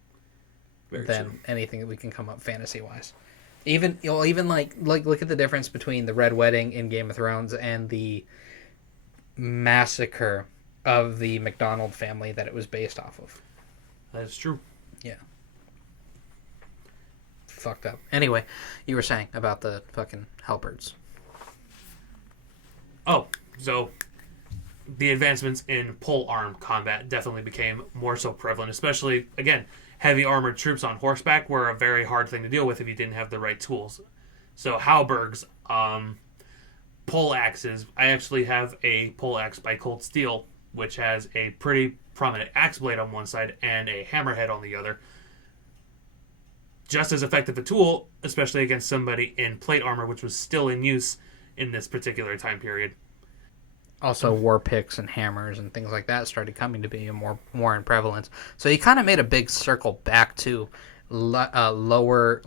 than anything that we can come up fantasy-wise. Even like look at the difference between the Red Wedding in Game of Thrones and the massacre of the MacDonald family that it was based off of. That is true. Yeah. Fucked up. Anyway, you were saying about the fucking halberds. Oh, so the advancements in pole arm combat definitely became more so prevalent, especially, again, heavy armored troops on horseback were a very hard thing to deal with if you didn't have the right tools. So halberds, pole axes. I actually have a pole axe by Cold Steel, which has a pretty prominent axe blade on one side and a hammerhead on the other. Just as effective a tool, especially against somebody in plate armor, which was still in use in this particular time period. Also, war picks and hammers and things like that started coming to be more in prevalence. So he kind of made a big circle back to lower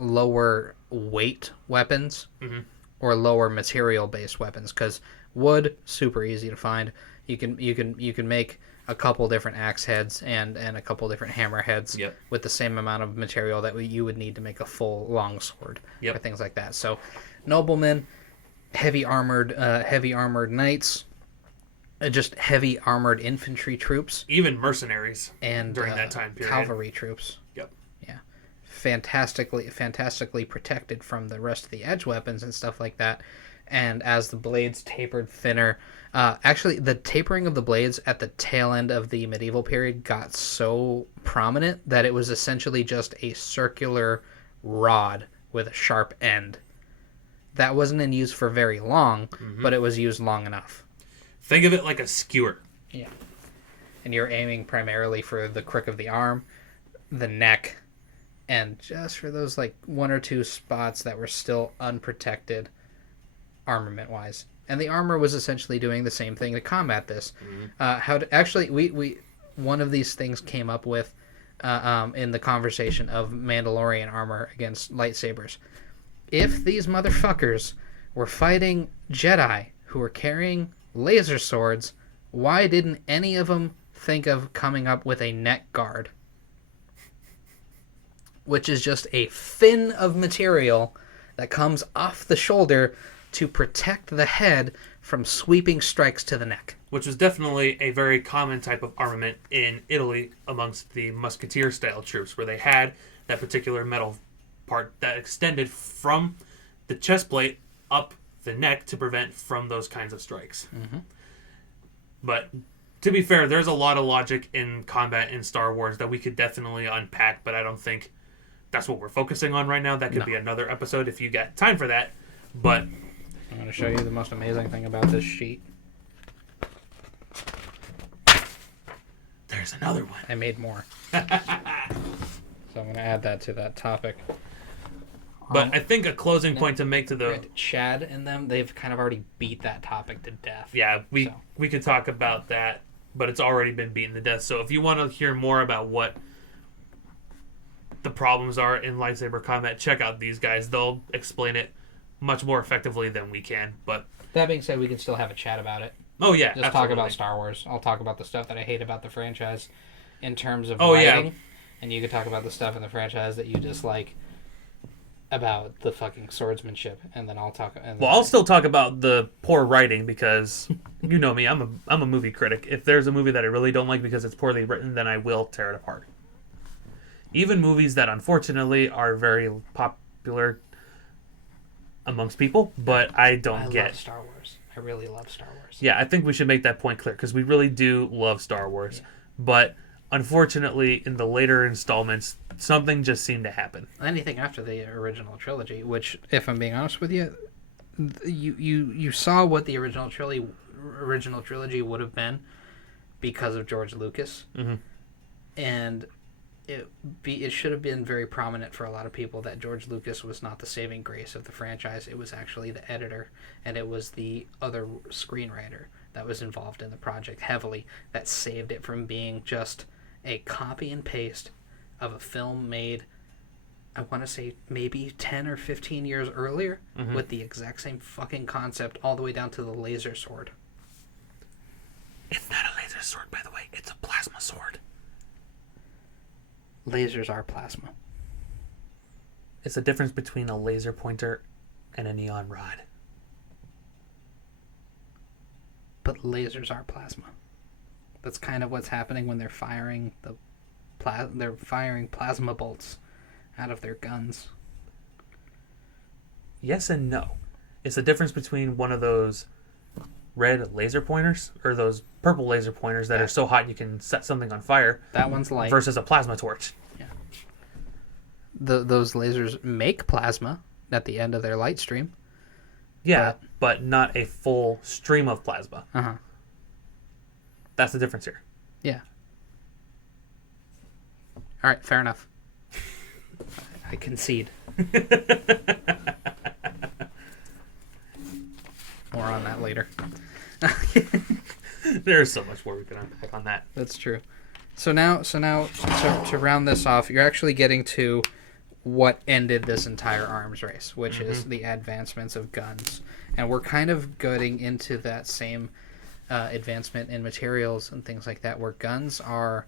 weight weapons or lower material based weapons, because wood, super easy to find. You can make a couple different axe heads and a couple different hammer heads with the same amount of material that you would need to make a full long sword or things like that. So noblemen, heavy armored knights, just heavy armored infantry troops, even mercenaries, and during that time period, cavalry troops. Yeah, fantastically protected from the rest of the edge weapons and stuff like that. And as the blades tapered thinner, actually the tapering of the blades at the tail end of the medieval period got so prominent that it was essentially just a circular rod with a sharp end. That wasn't in use for very long, but it was used long enough. Think of it like a skewer. Yeah. And you're aiming primarily for the crook of the arm, the neck, and just for those like one or two spots that were still unprotected armament-wise. And the armor was essentially doing the same thing to combat this. We one of these things came up with in the conversation of Mandalorian armor against lightsabers. If these motherfuckers were fighting Jedi who were carrying laser swords, why didn't any of them think of coming up with a neck guard? Which is just a fin of material that comes off the shoulder to protect the head from sweeping strikes to the neck. Which was definitely a very common type of armament in Italy amongst the musketeer-style troops, where they had that particular metal part that extended from the chest plate up the neck to prevent from those kinds of strikes. But to be fair, there's a lot of logic in combat in Star Wars that we could definitely unpack, but I don't think that's what we're focusing on right now. That could be another episode if you got time for that. But I'm going to show you the most amazing thing about this sheet. There's another one. I made more. So I'm going to add that to that topic. But I think a closing point to make to the Chad and them, they've kind of already beat that topic to death. Yeah, we could talk about that, but it's already been beaten to death. So if you want to hear more about what the problems are in lightsaber combat, check out these guys. They'll explain it much more effectively than we can. But that being said, we can still have a chat about it. Oh yeah, just talk about Star Wars. I'll talk about the stuff that I hate about the franchise in terms of writing, and you can talk about the stuff in the franchise that you dislike about the fucking swordsmanship, and then I'll talk. I'll still talk about the poor writing because you know me, I'm a movie critic. If there's a movie that I really don't like because it's poorly written, then I will tear it apart. Even movies that unfortunately are very popular amongst people, but I love Star Wars. I really love Star Wars. Yeah, I think we should make that point clear because we really do love Star Wars, but unfortunately, in the later installments, something just seemed to happen. Anything after the original trilogy, which, if I'm being honest with you, you saw what the original trilogy would have been because of George Lucas, and it should have been very prominent for a lot of people that George Lucas was not the saving grace of the franchise. It was actually the editor, and it was the other screenwriter that was involved in the project heavily that saved it from being just a copy and paste of a film made, I want to say maybe 10 or 15 years earlier, with the exact same fucking concept all the way down to the laser sword. It's not a laser sword, by the way. It's a plasma sword. Lasers are plasma. It's the difference between a laser pointer and a neon rod. But lasers are plasma. That's kind of what's happening when they're firing they're firing plasma bolts out of their guns. Yes and no. It's the difference between one of those red laser pointers or those purple laser pointers that are so hot you can set something on fire. That one's light. Versus a plasma torch. Yeah. Those lasers make plasma at the end of their light stream. Yeah, but not a full stream of plasma. Uh-huh. That's the difference here. Yeah. All right, fair enough. I concede. More on that later. There's so much more we can unpack on that. That's true. So now, to round this off, you're actually getting to what ended this entire arms race, which is the advancements of guns. And we're kind of getting into that same advancement in materials and things like that, where guns are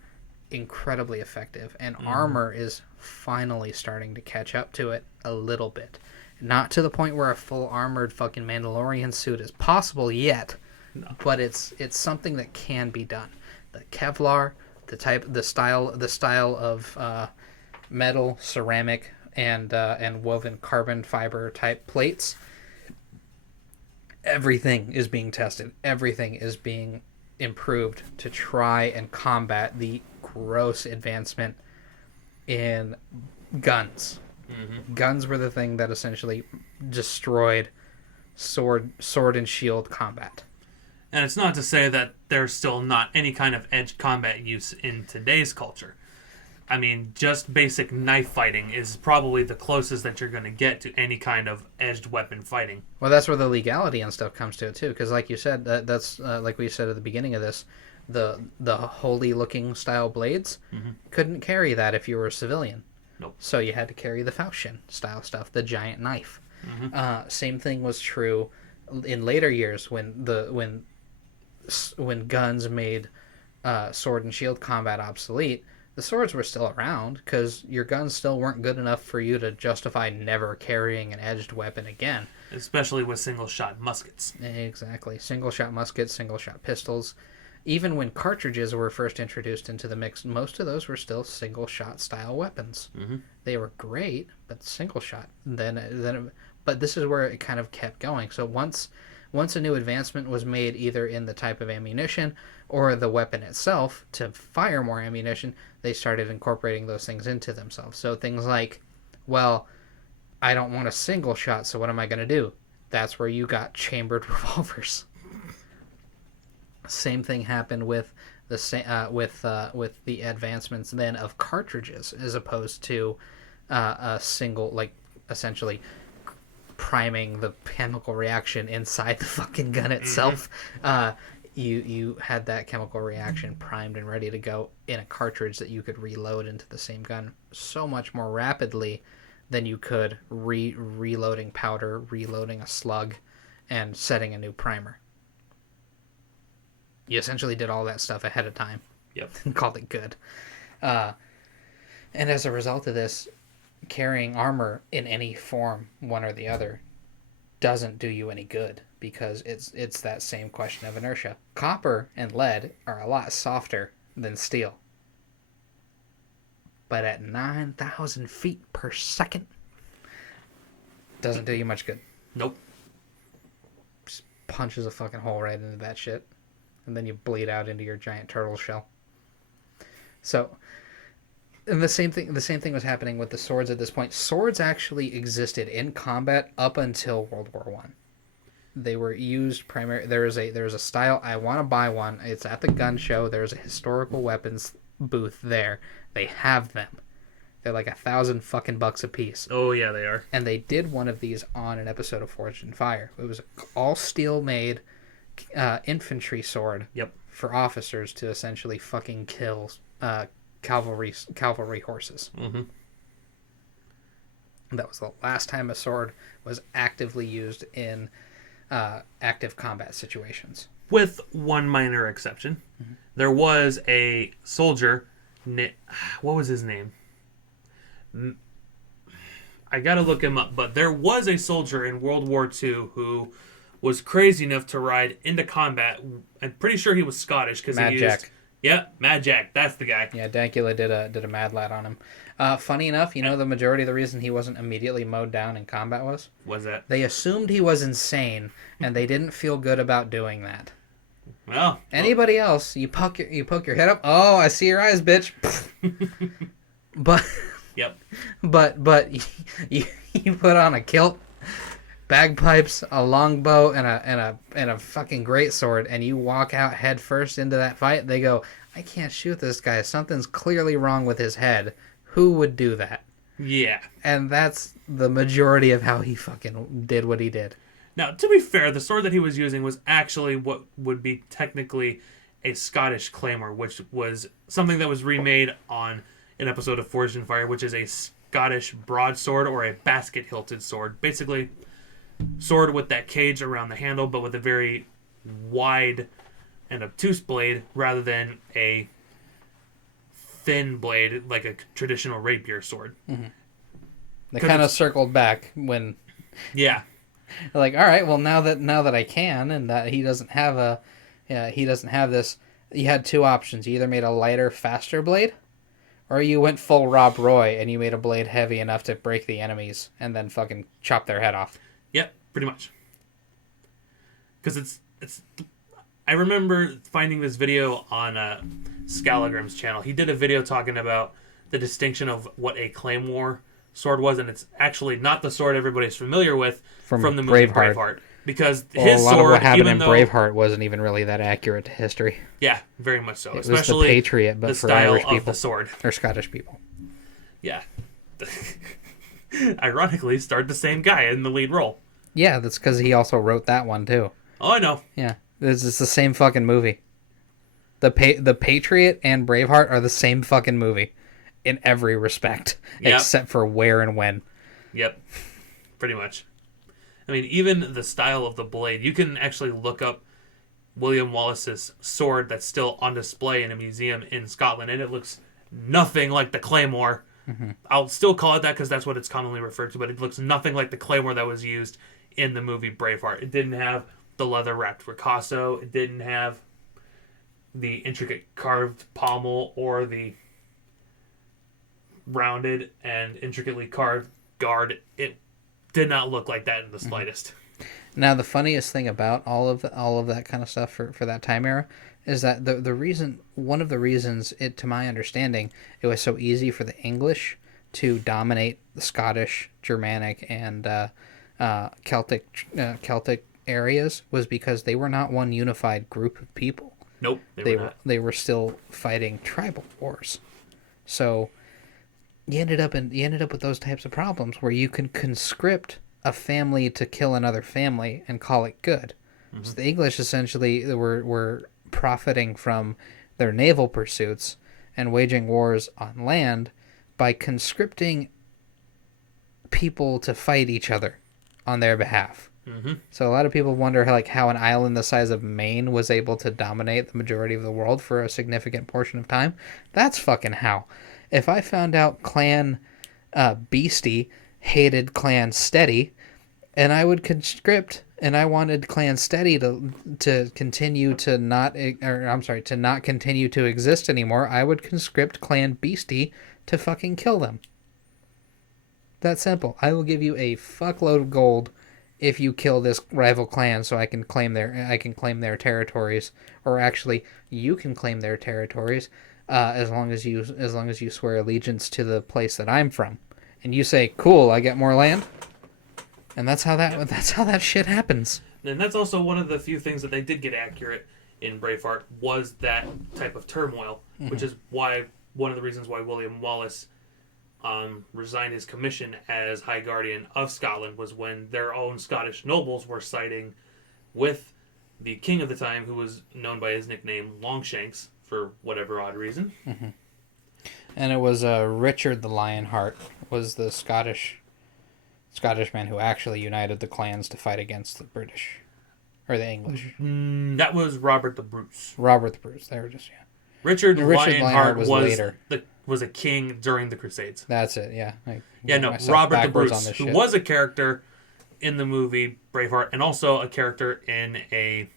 incredibly effective, and armor is finally starting to catch up to it a little bit. Not to the point where a full armored fucking Mandalorian suit is possible yet, but it's something that can be done. The Kevlar, the style of metal, ceramic, and woven carbon fiber type plates. Everything is being tested. Everything is being improved to try and combat the gross advancement in guns. Guns were the thing that essentially destroyed sword and shield combat. And it's not to say that there's still not any kind of edged combat use in today's culture. I mean, just basic knife fighting is probably the closest that you're going to get to any kind of edged weapon fighting. Well, that's where the legality and stuff comes to it too, because like you said, that's like we said at the beginning of this, the holy looking style blades couldn't carry that if you were a civilian. Nope. So you had to carry the falchion style stuff, the giant knife. Same thing was true in later years when guns made sword and shield combat obsolete. The swords were still around because your guns still weren't good enough for you to justify never carrying an edged weapon again. Especially with single-shot muskets. Exactly. Single-shot muskets, single-shot pistols. Even when cartridges were first introduced into the mix, most of those were still single-shot style weapons. They were great, but single-shot. But this is where it kind of kept going. So once a new advancement was made, either in the type of ammunition or the weapon itself to fire more ammunition, they started incorporating those things into themselves. So things like, well, I don't want a single shot, so what am I going to do? That's where you got chambered revolvers. Same thing happened with the advancements then of cartridges, as opposed to a single, like essentially priming the chemical reaction inside the fucking gun itself. You had that chemical reaction primed and ready to go in a cartridge that you could reload into the same gun so much more rapidly than you could reloading powder, reloading a slug, and setting a new primer. You essentially did all that stuff ahead of time. Yep. And called it good. And as a result of this, carrying armor in any form, one or the other, doesn't do you any good, because it's that same question of inertia. Copper and lead are a lot softer than steel. But at 9,000 feet per second, doesn't do you much good. Nope. Just punches a fucking hole right into that shit. And then you bleed out into your giant turtle shell. So, and the same thing was happening with the swords at this point. Swords actually existed in combat up until World War I. They were used primarily. There is a style. I want to buy one. It's at the gun show. There's a historical weapons booth there. They have them. They're like $1,000 fucking bucks a piece. Oh yeah, they are. And they did one of these on an episode of Forged in Fire. It was an all steel made infantry sword. Yep. For officers to essentially fucking kill cavalry horses. Mm-hmm. That was the last time a sword was actively used in active combat situations. With one minor exception. Mm-hmm. There was a soldier, what was his name? I gotta look him up, but there was a soldier in World War II who was crazy enough to ride into combat. I'm pretty sure he was Scottish because he used... Jack. Yeah, Mad Jack. That's the guy. Yeah, Dankula did a Mad Lad on him. Funny enough, the majority of the reason he wasn't immediately mowed down in combat was that? They assumed he was insane, and they didn't feel good about doing that. Well, anybody else, you poke your head up. Oh, I see your eyes, bitch. But yep. But you put on a kilt, bagpipes, a longbow, and a fucking greatsword, and you walk out head first into that fight. They go, I can't shoot this guy. Something's clearly wrong with his head. Who would do that? Yeah. And that's the majority of how he fucking did what he did. Now, to be fair, the sword that he was using was actually what would be technically a Scottish claymore, which was something that was remade on an episode of Forged in Fire, which is a Scottish broadsword or a basket-hilted sword. Basically, sword with that cage around the handle, but with a very wide and obtuse blade rather than a thin blade like a traditional rapier sword. Mm-hmm. They kind of circled back when... Yeah. Like, all right, well, now that I can, and that he doesn't have this. You had two options. You either made a lighter, faster blade, or you went full Rob Roy and you made a blade heavy enough to break the enemies and then fucking chop their head off. Yep, pretty much. Because it's. I remember finding this video on Scalagram's channel. He did a video talking about the distinction of what a claymore sword was, and it's actually not the sword everybody's familiar with from the movie Braveheart. Because his sword, a lot of what happened in though, Braveheart wasn't even really that accurate to history. Yeah, very much so. It Especially was the Patriot, but the for style Irish of people. the sword. Or Scottish people. Yeah. Ironically, starred the same guy in the lead role. Yeah, that's because he also wrote that one, too. Oh, I know. Yeah, it's the same fucking movie. The Patriot and Braveheart are the same fucking movie in every respect, except for where and when. Yep, pretty much. I mean, even the style of the blade, you can actually look up William Wallace's sword that's still on display in a museum in Scotland, and it looks nothing like the claymore. Mm-hmm. I'll still call it that because that's what it's commonly referred to, but it looks nothing like the claymore that was used in the movie Braveheart. It didn't have the leather-wrapped ricasso. It didn't have the intricate carved pommel or the rounded and intricately carved guard. It did not look like that in the slightest. Now, the funniest thing about all of that kind of stuff for that time era is that one of the reasons, to my understanding, it was so easy for the English to dominate the Scottish, Germanic, and Celtic areas was because they were not one unified group of people. Nope, they were not. They were still fighting tribal wars. So you ended up with those types of problems where you can conscript a family to kill another family and call it good. Mm-hmm. So the English essentially were profiting from their naval pursuits and waging wars on land by conscripting people to fight each other on their behalf. Mm-hmm. So a lot of people wonder how an island the size of Maine was able to dominate the majority of the world for a significant portion of time. That's fucking how. If I found out Clan Beastie hated Clan Steady, and I would conscript, and I wanted Clan Steady to continue to not continue to exist anymore, I would conscript Clan Beastie to fucking kill them. That simple. I will give you a fuckload of gold if you kill this rival clan, so I can claim their territories, or actually, you can claim their territories. As long as you swear allegiance to the place that I'm from, and you say, "Cool, I get more land," and that's how that shit happens. And that's also one of the few things that they did get accurate in Braveheart was that type of turmoil, mm-hmm. which is why one of the reasons why William Wallace resigned his commission as High Guardian of Scotland was when their own Scottish nobles were siding with the king of the time, who was known by his nickname Longshanks. For whatever odd reason. Mm-hmm. And it was Richard the Lionheart was the Scottish man who actually united the clans to fight against the British. Or the English. That was Robert the Bruce. Robert the Bruce. They were just, yeah. Richard Lionheart was a king during the Crusades. That's it, yeah. Robert the Bruce, who was a character in the movie Braveheart, and also a character in a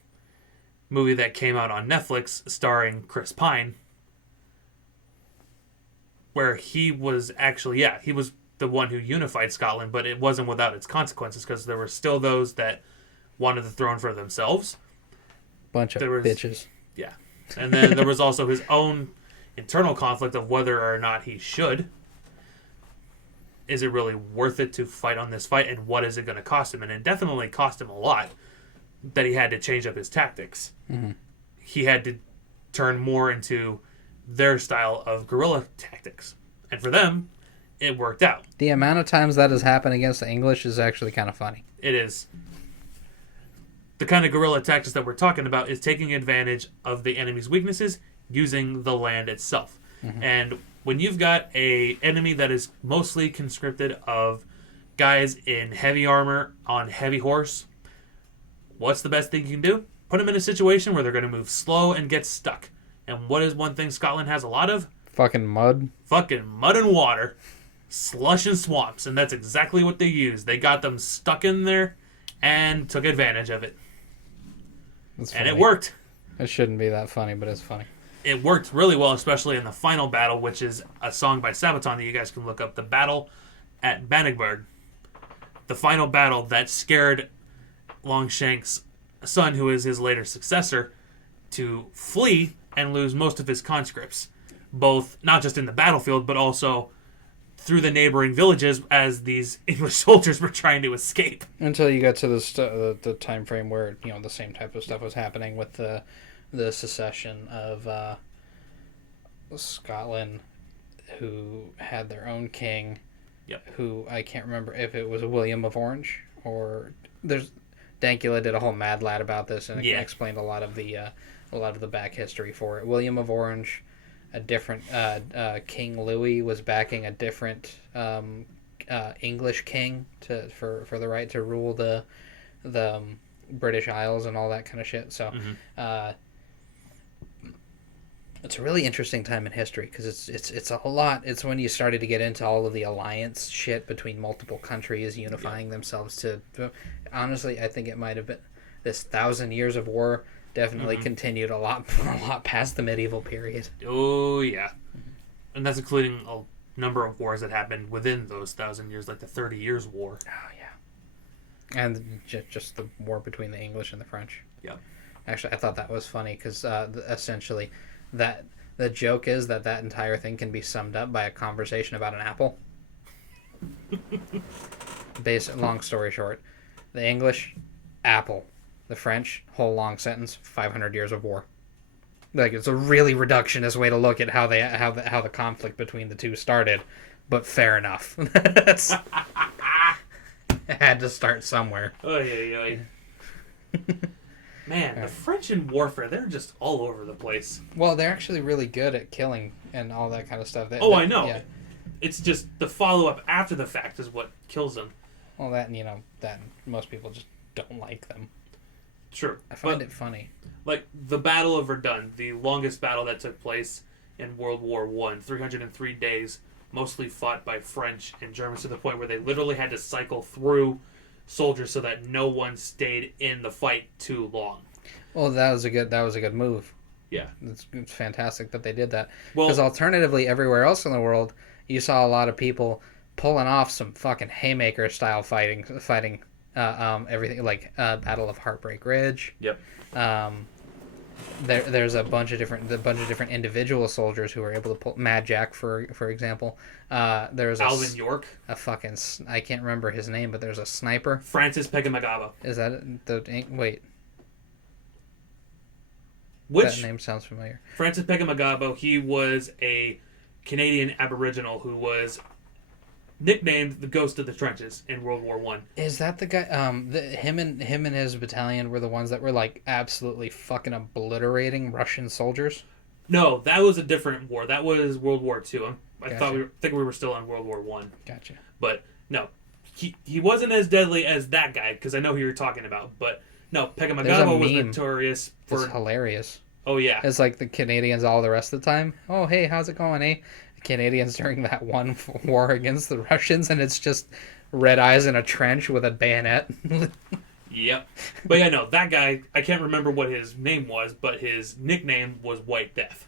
movie that came out on Netflix starring Chris Pine, where he was actually, he was the one who unified Scotland, but it wasn't without its consequences, because there were still those that wanted the throne for themselves. Bunch of bitches. Yeah. And then there was also his own internal conflict of whether or not he should. Is it really worth it to fight on this fight, and what is it going to cost him? And it definitely cost him a lot that he had to change up his tactics. Mm-hmm. He had to turn more into their style of guerrilla tactics. And for them, it worked out. The amount of times that has happened against the English is actually kind of funny. It is. The kind of guerrilla tactics that we're talking about is taking advantage of the enemy's weaknesses using the land itself. Mm-hmm. And when you've got a enemy that is mostly conscripted of guys in heavy armor on heavy horse, what's the best thing you can do? Put them in a situation where they're going to move slow and get stuck. And what is one thing Scotland has a lot of? Fucking mud. Fucking mud and water. Slush and swamps. And that's exactly what they used. They got them stuck in there and took advantage of it. And it worked. It shouldn't be that funny, but it's funny. It worked really well, especially in the final battle, which is a song by Sabaton that you guys can look up. The battle at Bannockburn. The final battle that scared Longshank's son, who is his later successor, to flee and lose most of his conscripts. Both, not just in the battlefield, but also through the neighboring villages as these English soldiers were trying to escape. Until you got to the time frame where, the same type of stuff was happening with the secession of Scotland, who had their own king. Yep. Who I can't remember if it was William of Orange or Dankula did a whole mad lad about this and explained a lot of the back history for it. William of Orange, a different King Louis was backing a different English king for the right to rule the British Isles and all that kind of shit. So. Mm-hmm. It's a really interesting time in history because it's a lot. It's when you started to get into all of the alliance shit between multiple countries unifying themselves to. Honestly, I think it might have been this 1,000 years of war definitely continued a lot past the medieval period. Oh yeah, and that's including a number of wars that happened within those 1,000 years, like the 30 Years' War. Oh yeah, and just the war between the English and the French. Yeah. Actually, I thought that was funny because essentially. That the joke is that entire thing can be summed up by a conversation about an apple. Long story short, the English, apple. The French, whole long sentence, 500 years of war. Like, it's a really reductionist way to look at how the conflict between the two started, but fair enough. It had to start somewhere. Oh yeah. Man, the French in warfare, they're just all over the place. Well, they're actually really good at killing and all that kind of stuff. I know. Yeah. It's just the follow-up after the fact is what kills them. Well, that most people just don't like them. True. I find it funny. Like, the Battle of Verdun, the longest battle that took place in World War I, 303 days, mostly fought by French and Germans to the point where they literally had to cycle through soldiers so that no one stayed in the fight too long. Well, that was a good move. Yeah, it's fantastic that they did that. Because alternatively, everywhere else in the world, you saw a lot of people pulling off some fucking haymaker style fighting everything like Battle of Heartbreak Ridge. Yep. There's a bunch of different individual soldiers who were able to pull Mad Jack for example. There's Alvin York. A fucking I can't remember his name, but there's a sniper. Francis Pegamagaba. Is that wait? Which that name sounds familiar. Francis Pegamagaba. He was a Canadian Aboriginal who was nicknamed the Ghost of the Trenches in World War I. Is that the guy? Him and his battalion were the ones that were like absolutely fucking obliterating Russian soldiers. No, that was a different war. That was World War II. I Gotcha. think we were still on World War One. Gotcha. But no, he wasn't as deadly as that guy because I know who you're talking about. But no, Pekamagawa was notorious for. It's hilarious. Oh yeah, it's like the Canadians all the rest of the time. Oh hey, how's it going, eh? The Canadians during that one war against the Russians, and it's just red eyes in a trench with a bayonet. Yep. But yeah, no, that guy, I can't remember what his name was, but his nickname was White Death.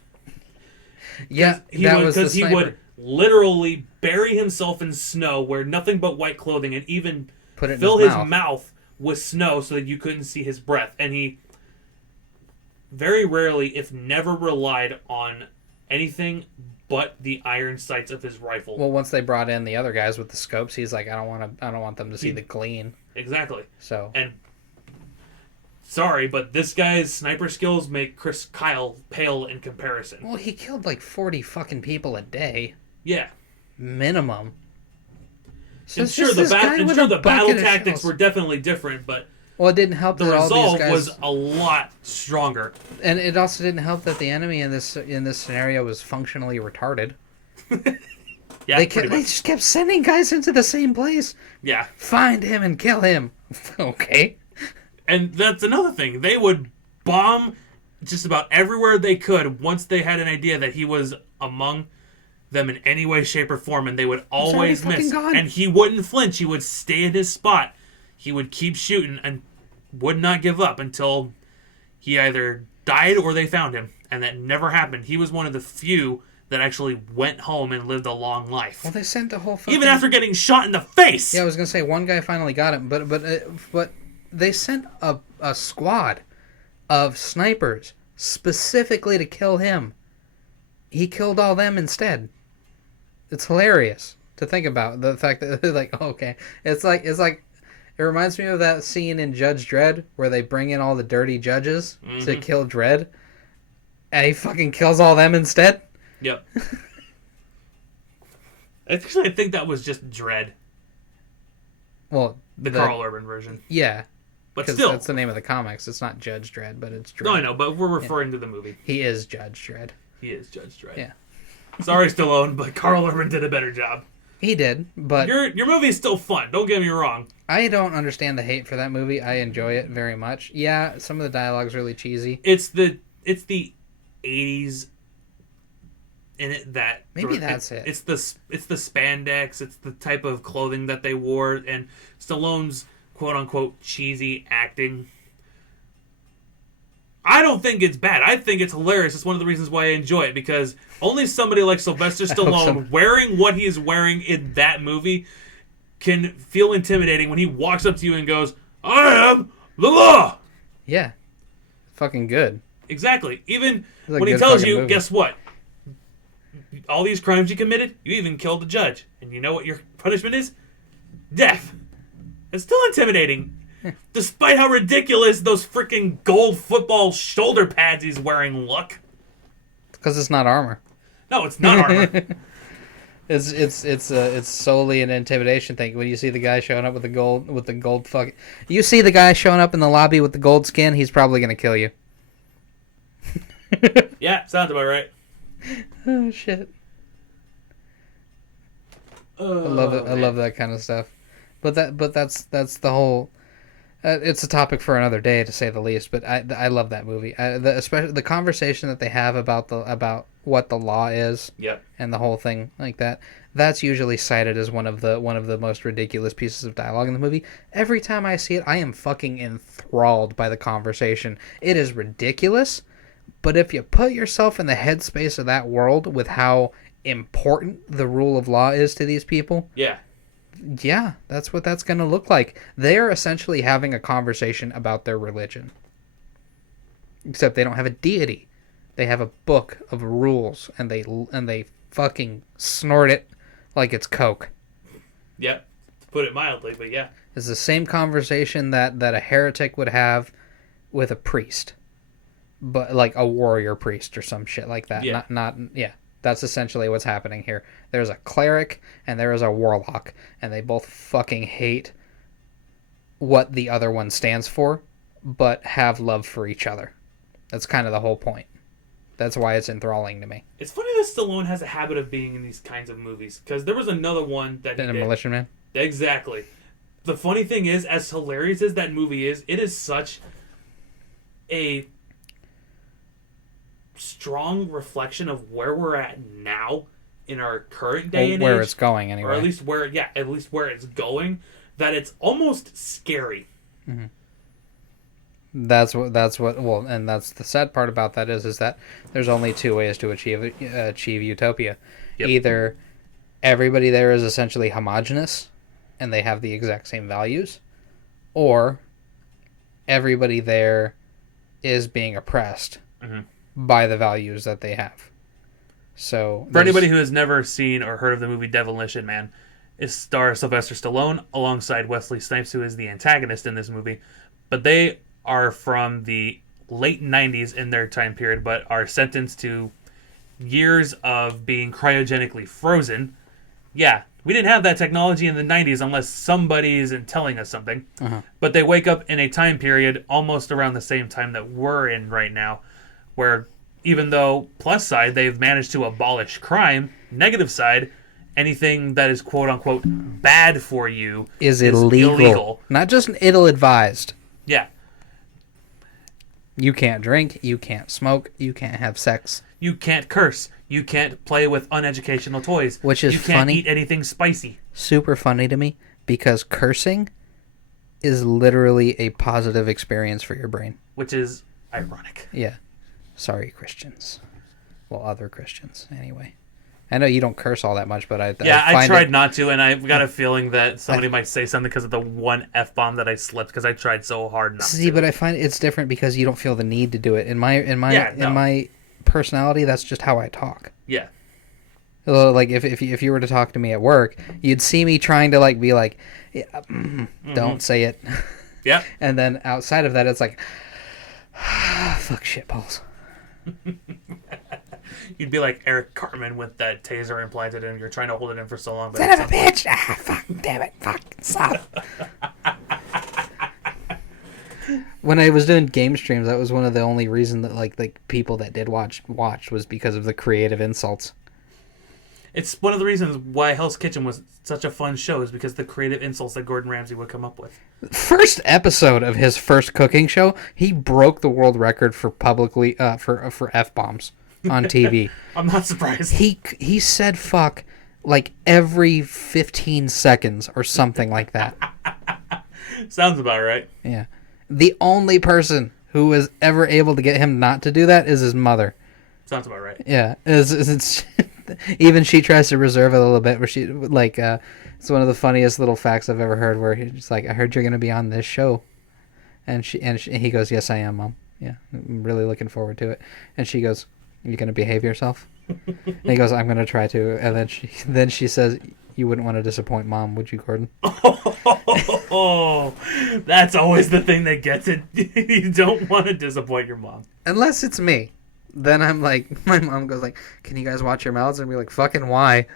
Yeah, because he would literally bury himself in snow, wear nothing but white clothing, and even fill his mouth with snow so that you couldn't see his breath. And he very rarely, if never, relied on anything but the iron sights of his rifle. Well, once they brought in the other guys with the scopes, he's like, I don't want them to see the gleam. Exactly. So. And sorry, but this guy's sniper skills make Kyle pale in comparison. Well, he killed like 40 fucking people a day. Yeah. Minimum. So and sure, the battle tactics were definitely different, but well, it didn't help the that resolve all these guys was a lot stronger. And it also didn't help that the enemy in this scenario was functionally retarded. Yeah, they just kept sending guys into the same place. Yeah. Find him and kill him. Okay. And that's another thing. They would bomb just about everywhere they could once they had an idea that he was among them in any way, shape, or form, and they would always miss. And he wouldn't flinch. He would stay in his spot. He would keep shooting and would not give up until he either died or they found him. And that never happened. He was one of the few that actually went home and lived a long life. Well, they sent the whole fucking... Even after getting shot in the face! Yeah, I was going to say, one guy finally got him, but they sent a squad of snipers specifically to kill him. He killed all them instead. It's hilarious to think about, the fact that, like, okay, it's like, it reminds me of that scene in Judge Dredd where they bring in all the dirty judges to kill Dredd, and he fucking kills all them instead. Yep. Actually, I think that was just Dredd. Well, the Carl Urban version. Yeah. But still. That's the name of the comics. It's not Judge Dredd, but it's Dredd. No, I know, but we're referring to the movie. He is Judge Dredd. He is Judge Dredd. Yeah. Sorry, Stallone, but Carl Urban did a better job. He did, but... Your movie is still fun, don't get me wrong. I don't understand the hate for that movie. I enjoy it very much. Yeah, some of the dialogue's really cheesy. It's the 80s in it that... Maybe that's it. It's the spandex, it's the type of clothing that they wore, and Stallone's quote-unquote cheesy acting. I don't think it's bad. I think it's hilarious. It's one of the reasons why I enjoy it, because only somebody like Sylvester Stallone wearing what he's wearing in that movie can feel intimidating when he walks up to you and goes, I am the law! Yeah. Fucking good. Exactly. Even when he tells you, guess what? All these crimes you committed, you even killed the judge. And you know what your punishment is? Death. It's still intimidating. Despite how ridiculous those freaking gold football shoulder pads he's wearing look. Because it's not armor. No, it's not armor. It's solely an intimidation thing. When you see the guy showing up with the gold you see the guy showing up in the lobby with the gold skin, he's probably gonna kill you. Yeah, sounds about right. Oh shit. I love it. I love that kind of stuff. But that's the whole. It's a topic for another day, to say the least. But I love that movie. Especially the conversation that they have about what the law is. Yep. And the whole thing like that. That's usually cited as one of the most ridiculous pieces of dialogue in the movie. Every time I see it, I am fucking enthralled by the conversation. It is ridiculous, but if you put yourself in the headspace of that world with how important the rule of law is to these people. Yeah. Yeah, that's what that's going to look like. They're essentially having a conversation about their religion. Except they don't have a deity. They have a book of rules, and they fucking snort it like it's Coke. Yep, to put it mildly, but yeah. It's the same conversation that a heretic would have with a priest. But like a warrior priest or some shit like that. Yeah. Yeah. That's essentially what's happening here. There's a cleric and there is a warlock, and they both fucking hate what the other one stands for, but have love for each other. That's kind of the whole point. That's why it's enthralling to me. It's funny that Stallone has a habit of being in these kinds of movies, because there was another one that he did. Demolition Man? Exactly. The funny thing is, as hilarious as that movie is, it is such a strong reflection of where we're at now in our current day and where age, it's going anyway, or at least where it's going, that it's almost scary. Mm-hmm. That's what well, and that's the sad part about that is that there's only two ways to achieve utopia. Yep. Either everybody there is essentially homogenous and they have the exact same values, or everybody there is being oppressed by the values that they have. So for anybody who has never seen or heard of the movie Demolition Man, it stars Sylvester Stallone alongside Wesley Snipes, who is the antagonist in this movie. But they are from the late 90s in their time period, but are sentenced to years of being cryogenically frozen. Yeah, we didn't have that technology in the 90s unless somebody isn't telling us something. But they wake up in a time period almost around the same time that we're in right now, where even though, plus side, they've managed to abolish crime, negative side, anything that is quote-unquote bad for you is illegal. Not just ill-advised. Yeah. You can't drink, you can't smoke, you can't have sex. You can't curse. You can't play with uneducational toys. Which is funny. You can't eat anything spicy. Super funny to me, because cursing is literally a positive experience for your brain. Which is ironic. Yeah. Sorry, Christians. Well, other Christians, anyway. I know you don't curse all that much, but I tried not to, and I've got a feeling that somebody might say something because of the one F-bomb that I slipped, because I tried so hard not to. See, but I find it's different because you don't feel the need to do it. In my personality, that's just how I talk. Yeah. Like if you were to talk to me at work, you'd see me trying to like be like, don't say it. Yeah. And then outside of that, it's like, fuck shitballs. You'd be like Eric Cartman with that taser implanted in. You're trying to hold it in for so long. But son of a bitch! Ah, fuck, damn it! Fuck, stop. When I was doing game streams, that was one of the only reasons that like people that did watch was because of the creative insults. It's one of the reasons why Hell's Kitchen was such a fun show, is because the creative insults that Gordon Ramsay would come up with. First episode of his first cooking show, he broke the world record for publicly for F-bombs on TV. I'm not surprised. He said fuck like every 15 seconds or something like that. Sounds about right. Yeah. The only person who was ever able to get him not to do that is his mother. Sounds about right. Yeah. It's even she tries to reserve it a little bit, where she like it's one of the funniest little facts I've ever heard, where he's like, I heard you're going to be on this show. And he goes, yes, I am, Mom. Yeah. I'm really looking forward to it. And she goes, are you going to behave yourself? And he goes, I'm going to try to. And then she says, you wouldn't want to disappoint Mom, would you, Gordon? Oh, that's always the thing that gets it. You don't want to disappoint your mom. Unless it's me. Then I'm like, my mom goes like, can you guys watch your mouths? And be like, fucking why?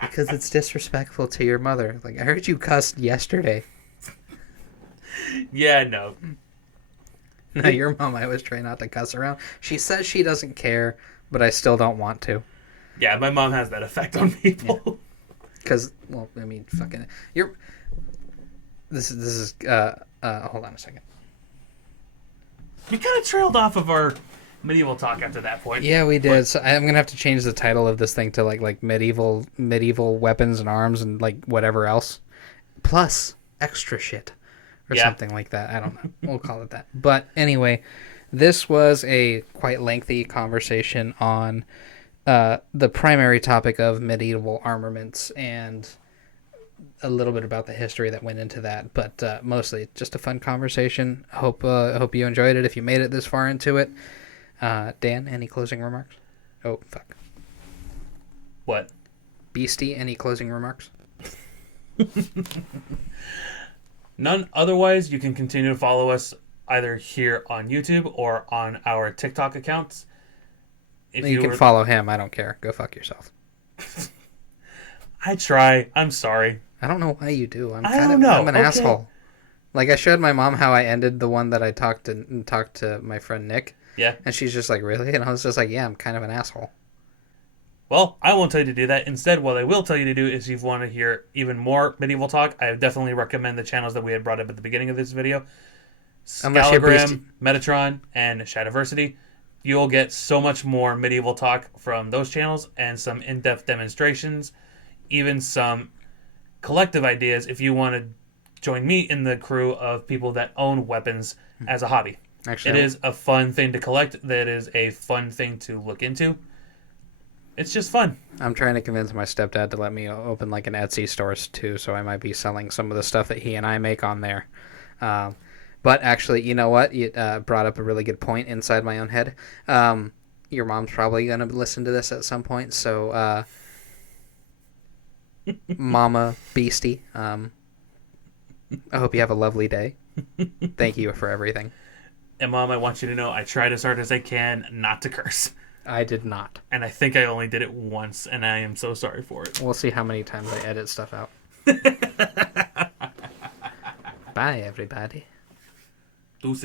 Because it's disrespectful to your mother. Like, I heard you cussed yesterday. Yeah, no. No, your mom, I always try not to cuss around. She says she doesn't care, but I still don't want to. Yeah, my mom has that effect on people. Because, well, I mean, fucking... This is hold on a second. We kind of trailed off of our medieval talk after that point. Yeah, we did. So I'm gonna have to change the title of this thing to like medieval weapons and arms and like whatever else, plus extra shit or something like that. I don't know. We'll call it that. But anyway, this was a quite lengthy conversation on the primary topic of medieval armaments and a little bit about the history that went into that, but mostly just a fun conversation. Hope you enjoyed it if you made it this far into it. Dan, any closing remarks? Oh, fuck. What? Beastie, any closing remarks? None. Otherwise, you can continue to follow us either here on YouTube or on our TikTok accounts. If you can follow him. I don't care. Go fuck yourself. I try. I'm sorry. I don't know why you do. I'm an asshole. Like, I showed my mom how I ended the one that I talked to my friend Nick, Yeah. And she's just like, really? And I was just like, yeah, I'm kind of an asshole. Well, I won't tell you to do that. Instead, what I will tell you to do is if you want to hear even more medieval talk, I definitely recommend the channels that we had brought up at the beginning of this video. Scalagram, Metatron, and Shadiversity. You'll get so much more medieval talk from those channels and some in-depth demonstrations, even some collective ideas if you want to join me in the crew of people that own weapons as a hobby. Actually, it is a fun thing to collect. That is a fun thing to look into. It's just fun. I'm trying to convince my stepdad to let me open like an Etsy store too, so I might be selling some of the stuff that he and I make on there. But actually, you know what? You brought up a really good point inside my own head. Your mom's probably going to listen to this at some point, so Mama Beastie, I hope you have a lovely day. Thank you for everything. And Mom, I want you to know I tried as hard as I can not to curse. I did not. And I think I only did it once, and I am so sorry for it. We'll see how many times I edit stuff out. Bye, everybody. Deuces.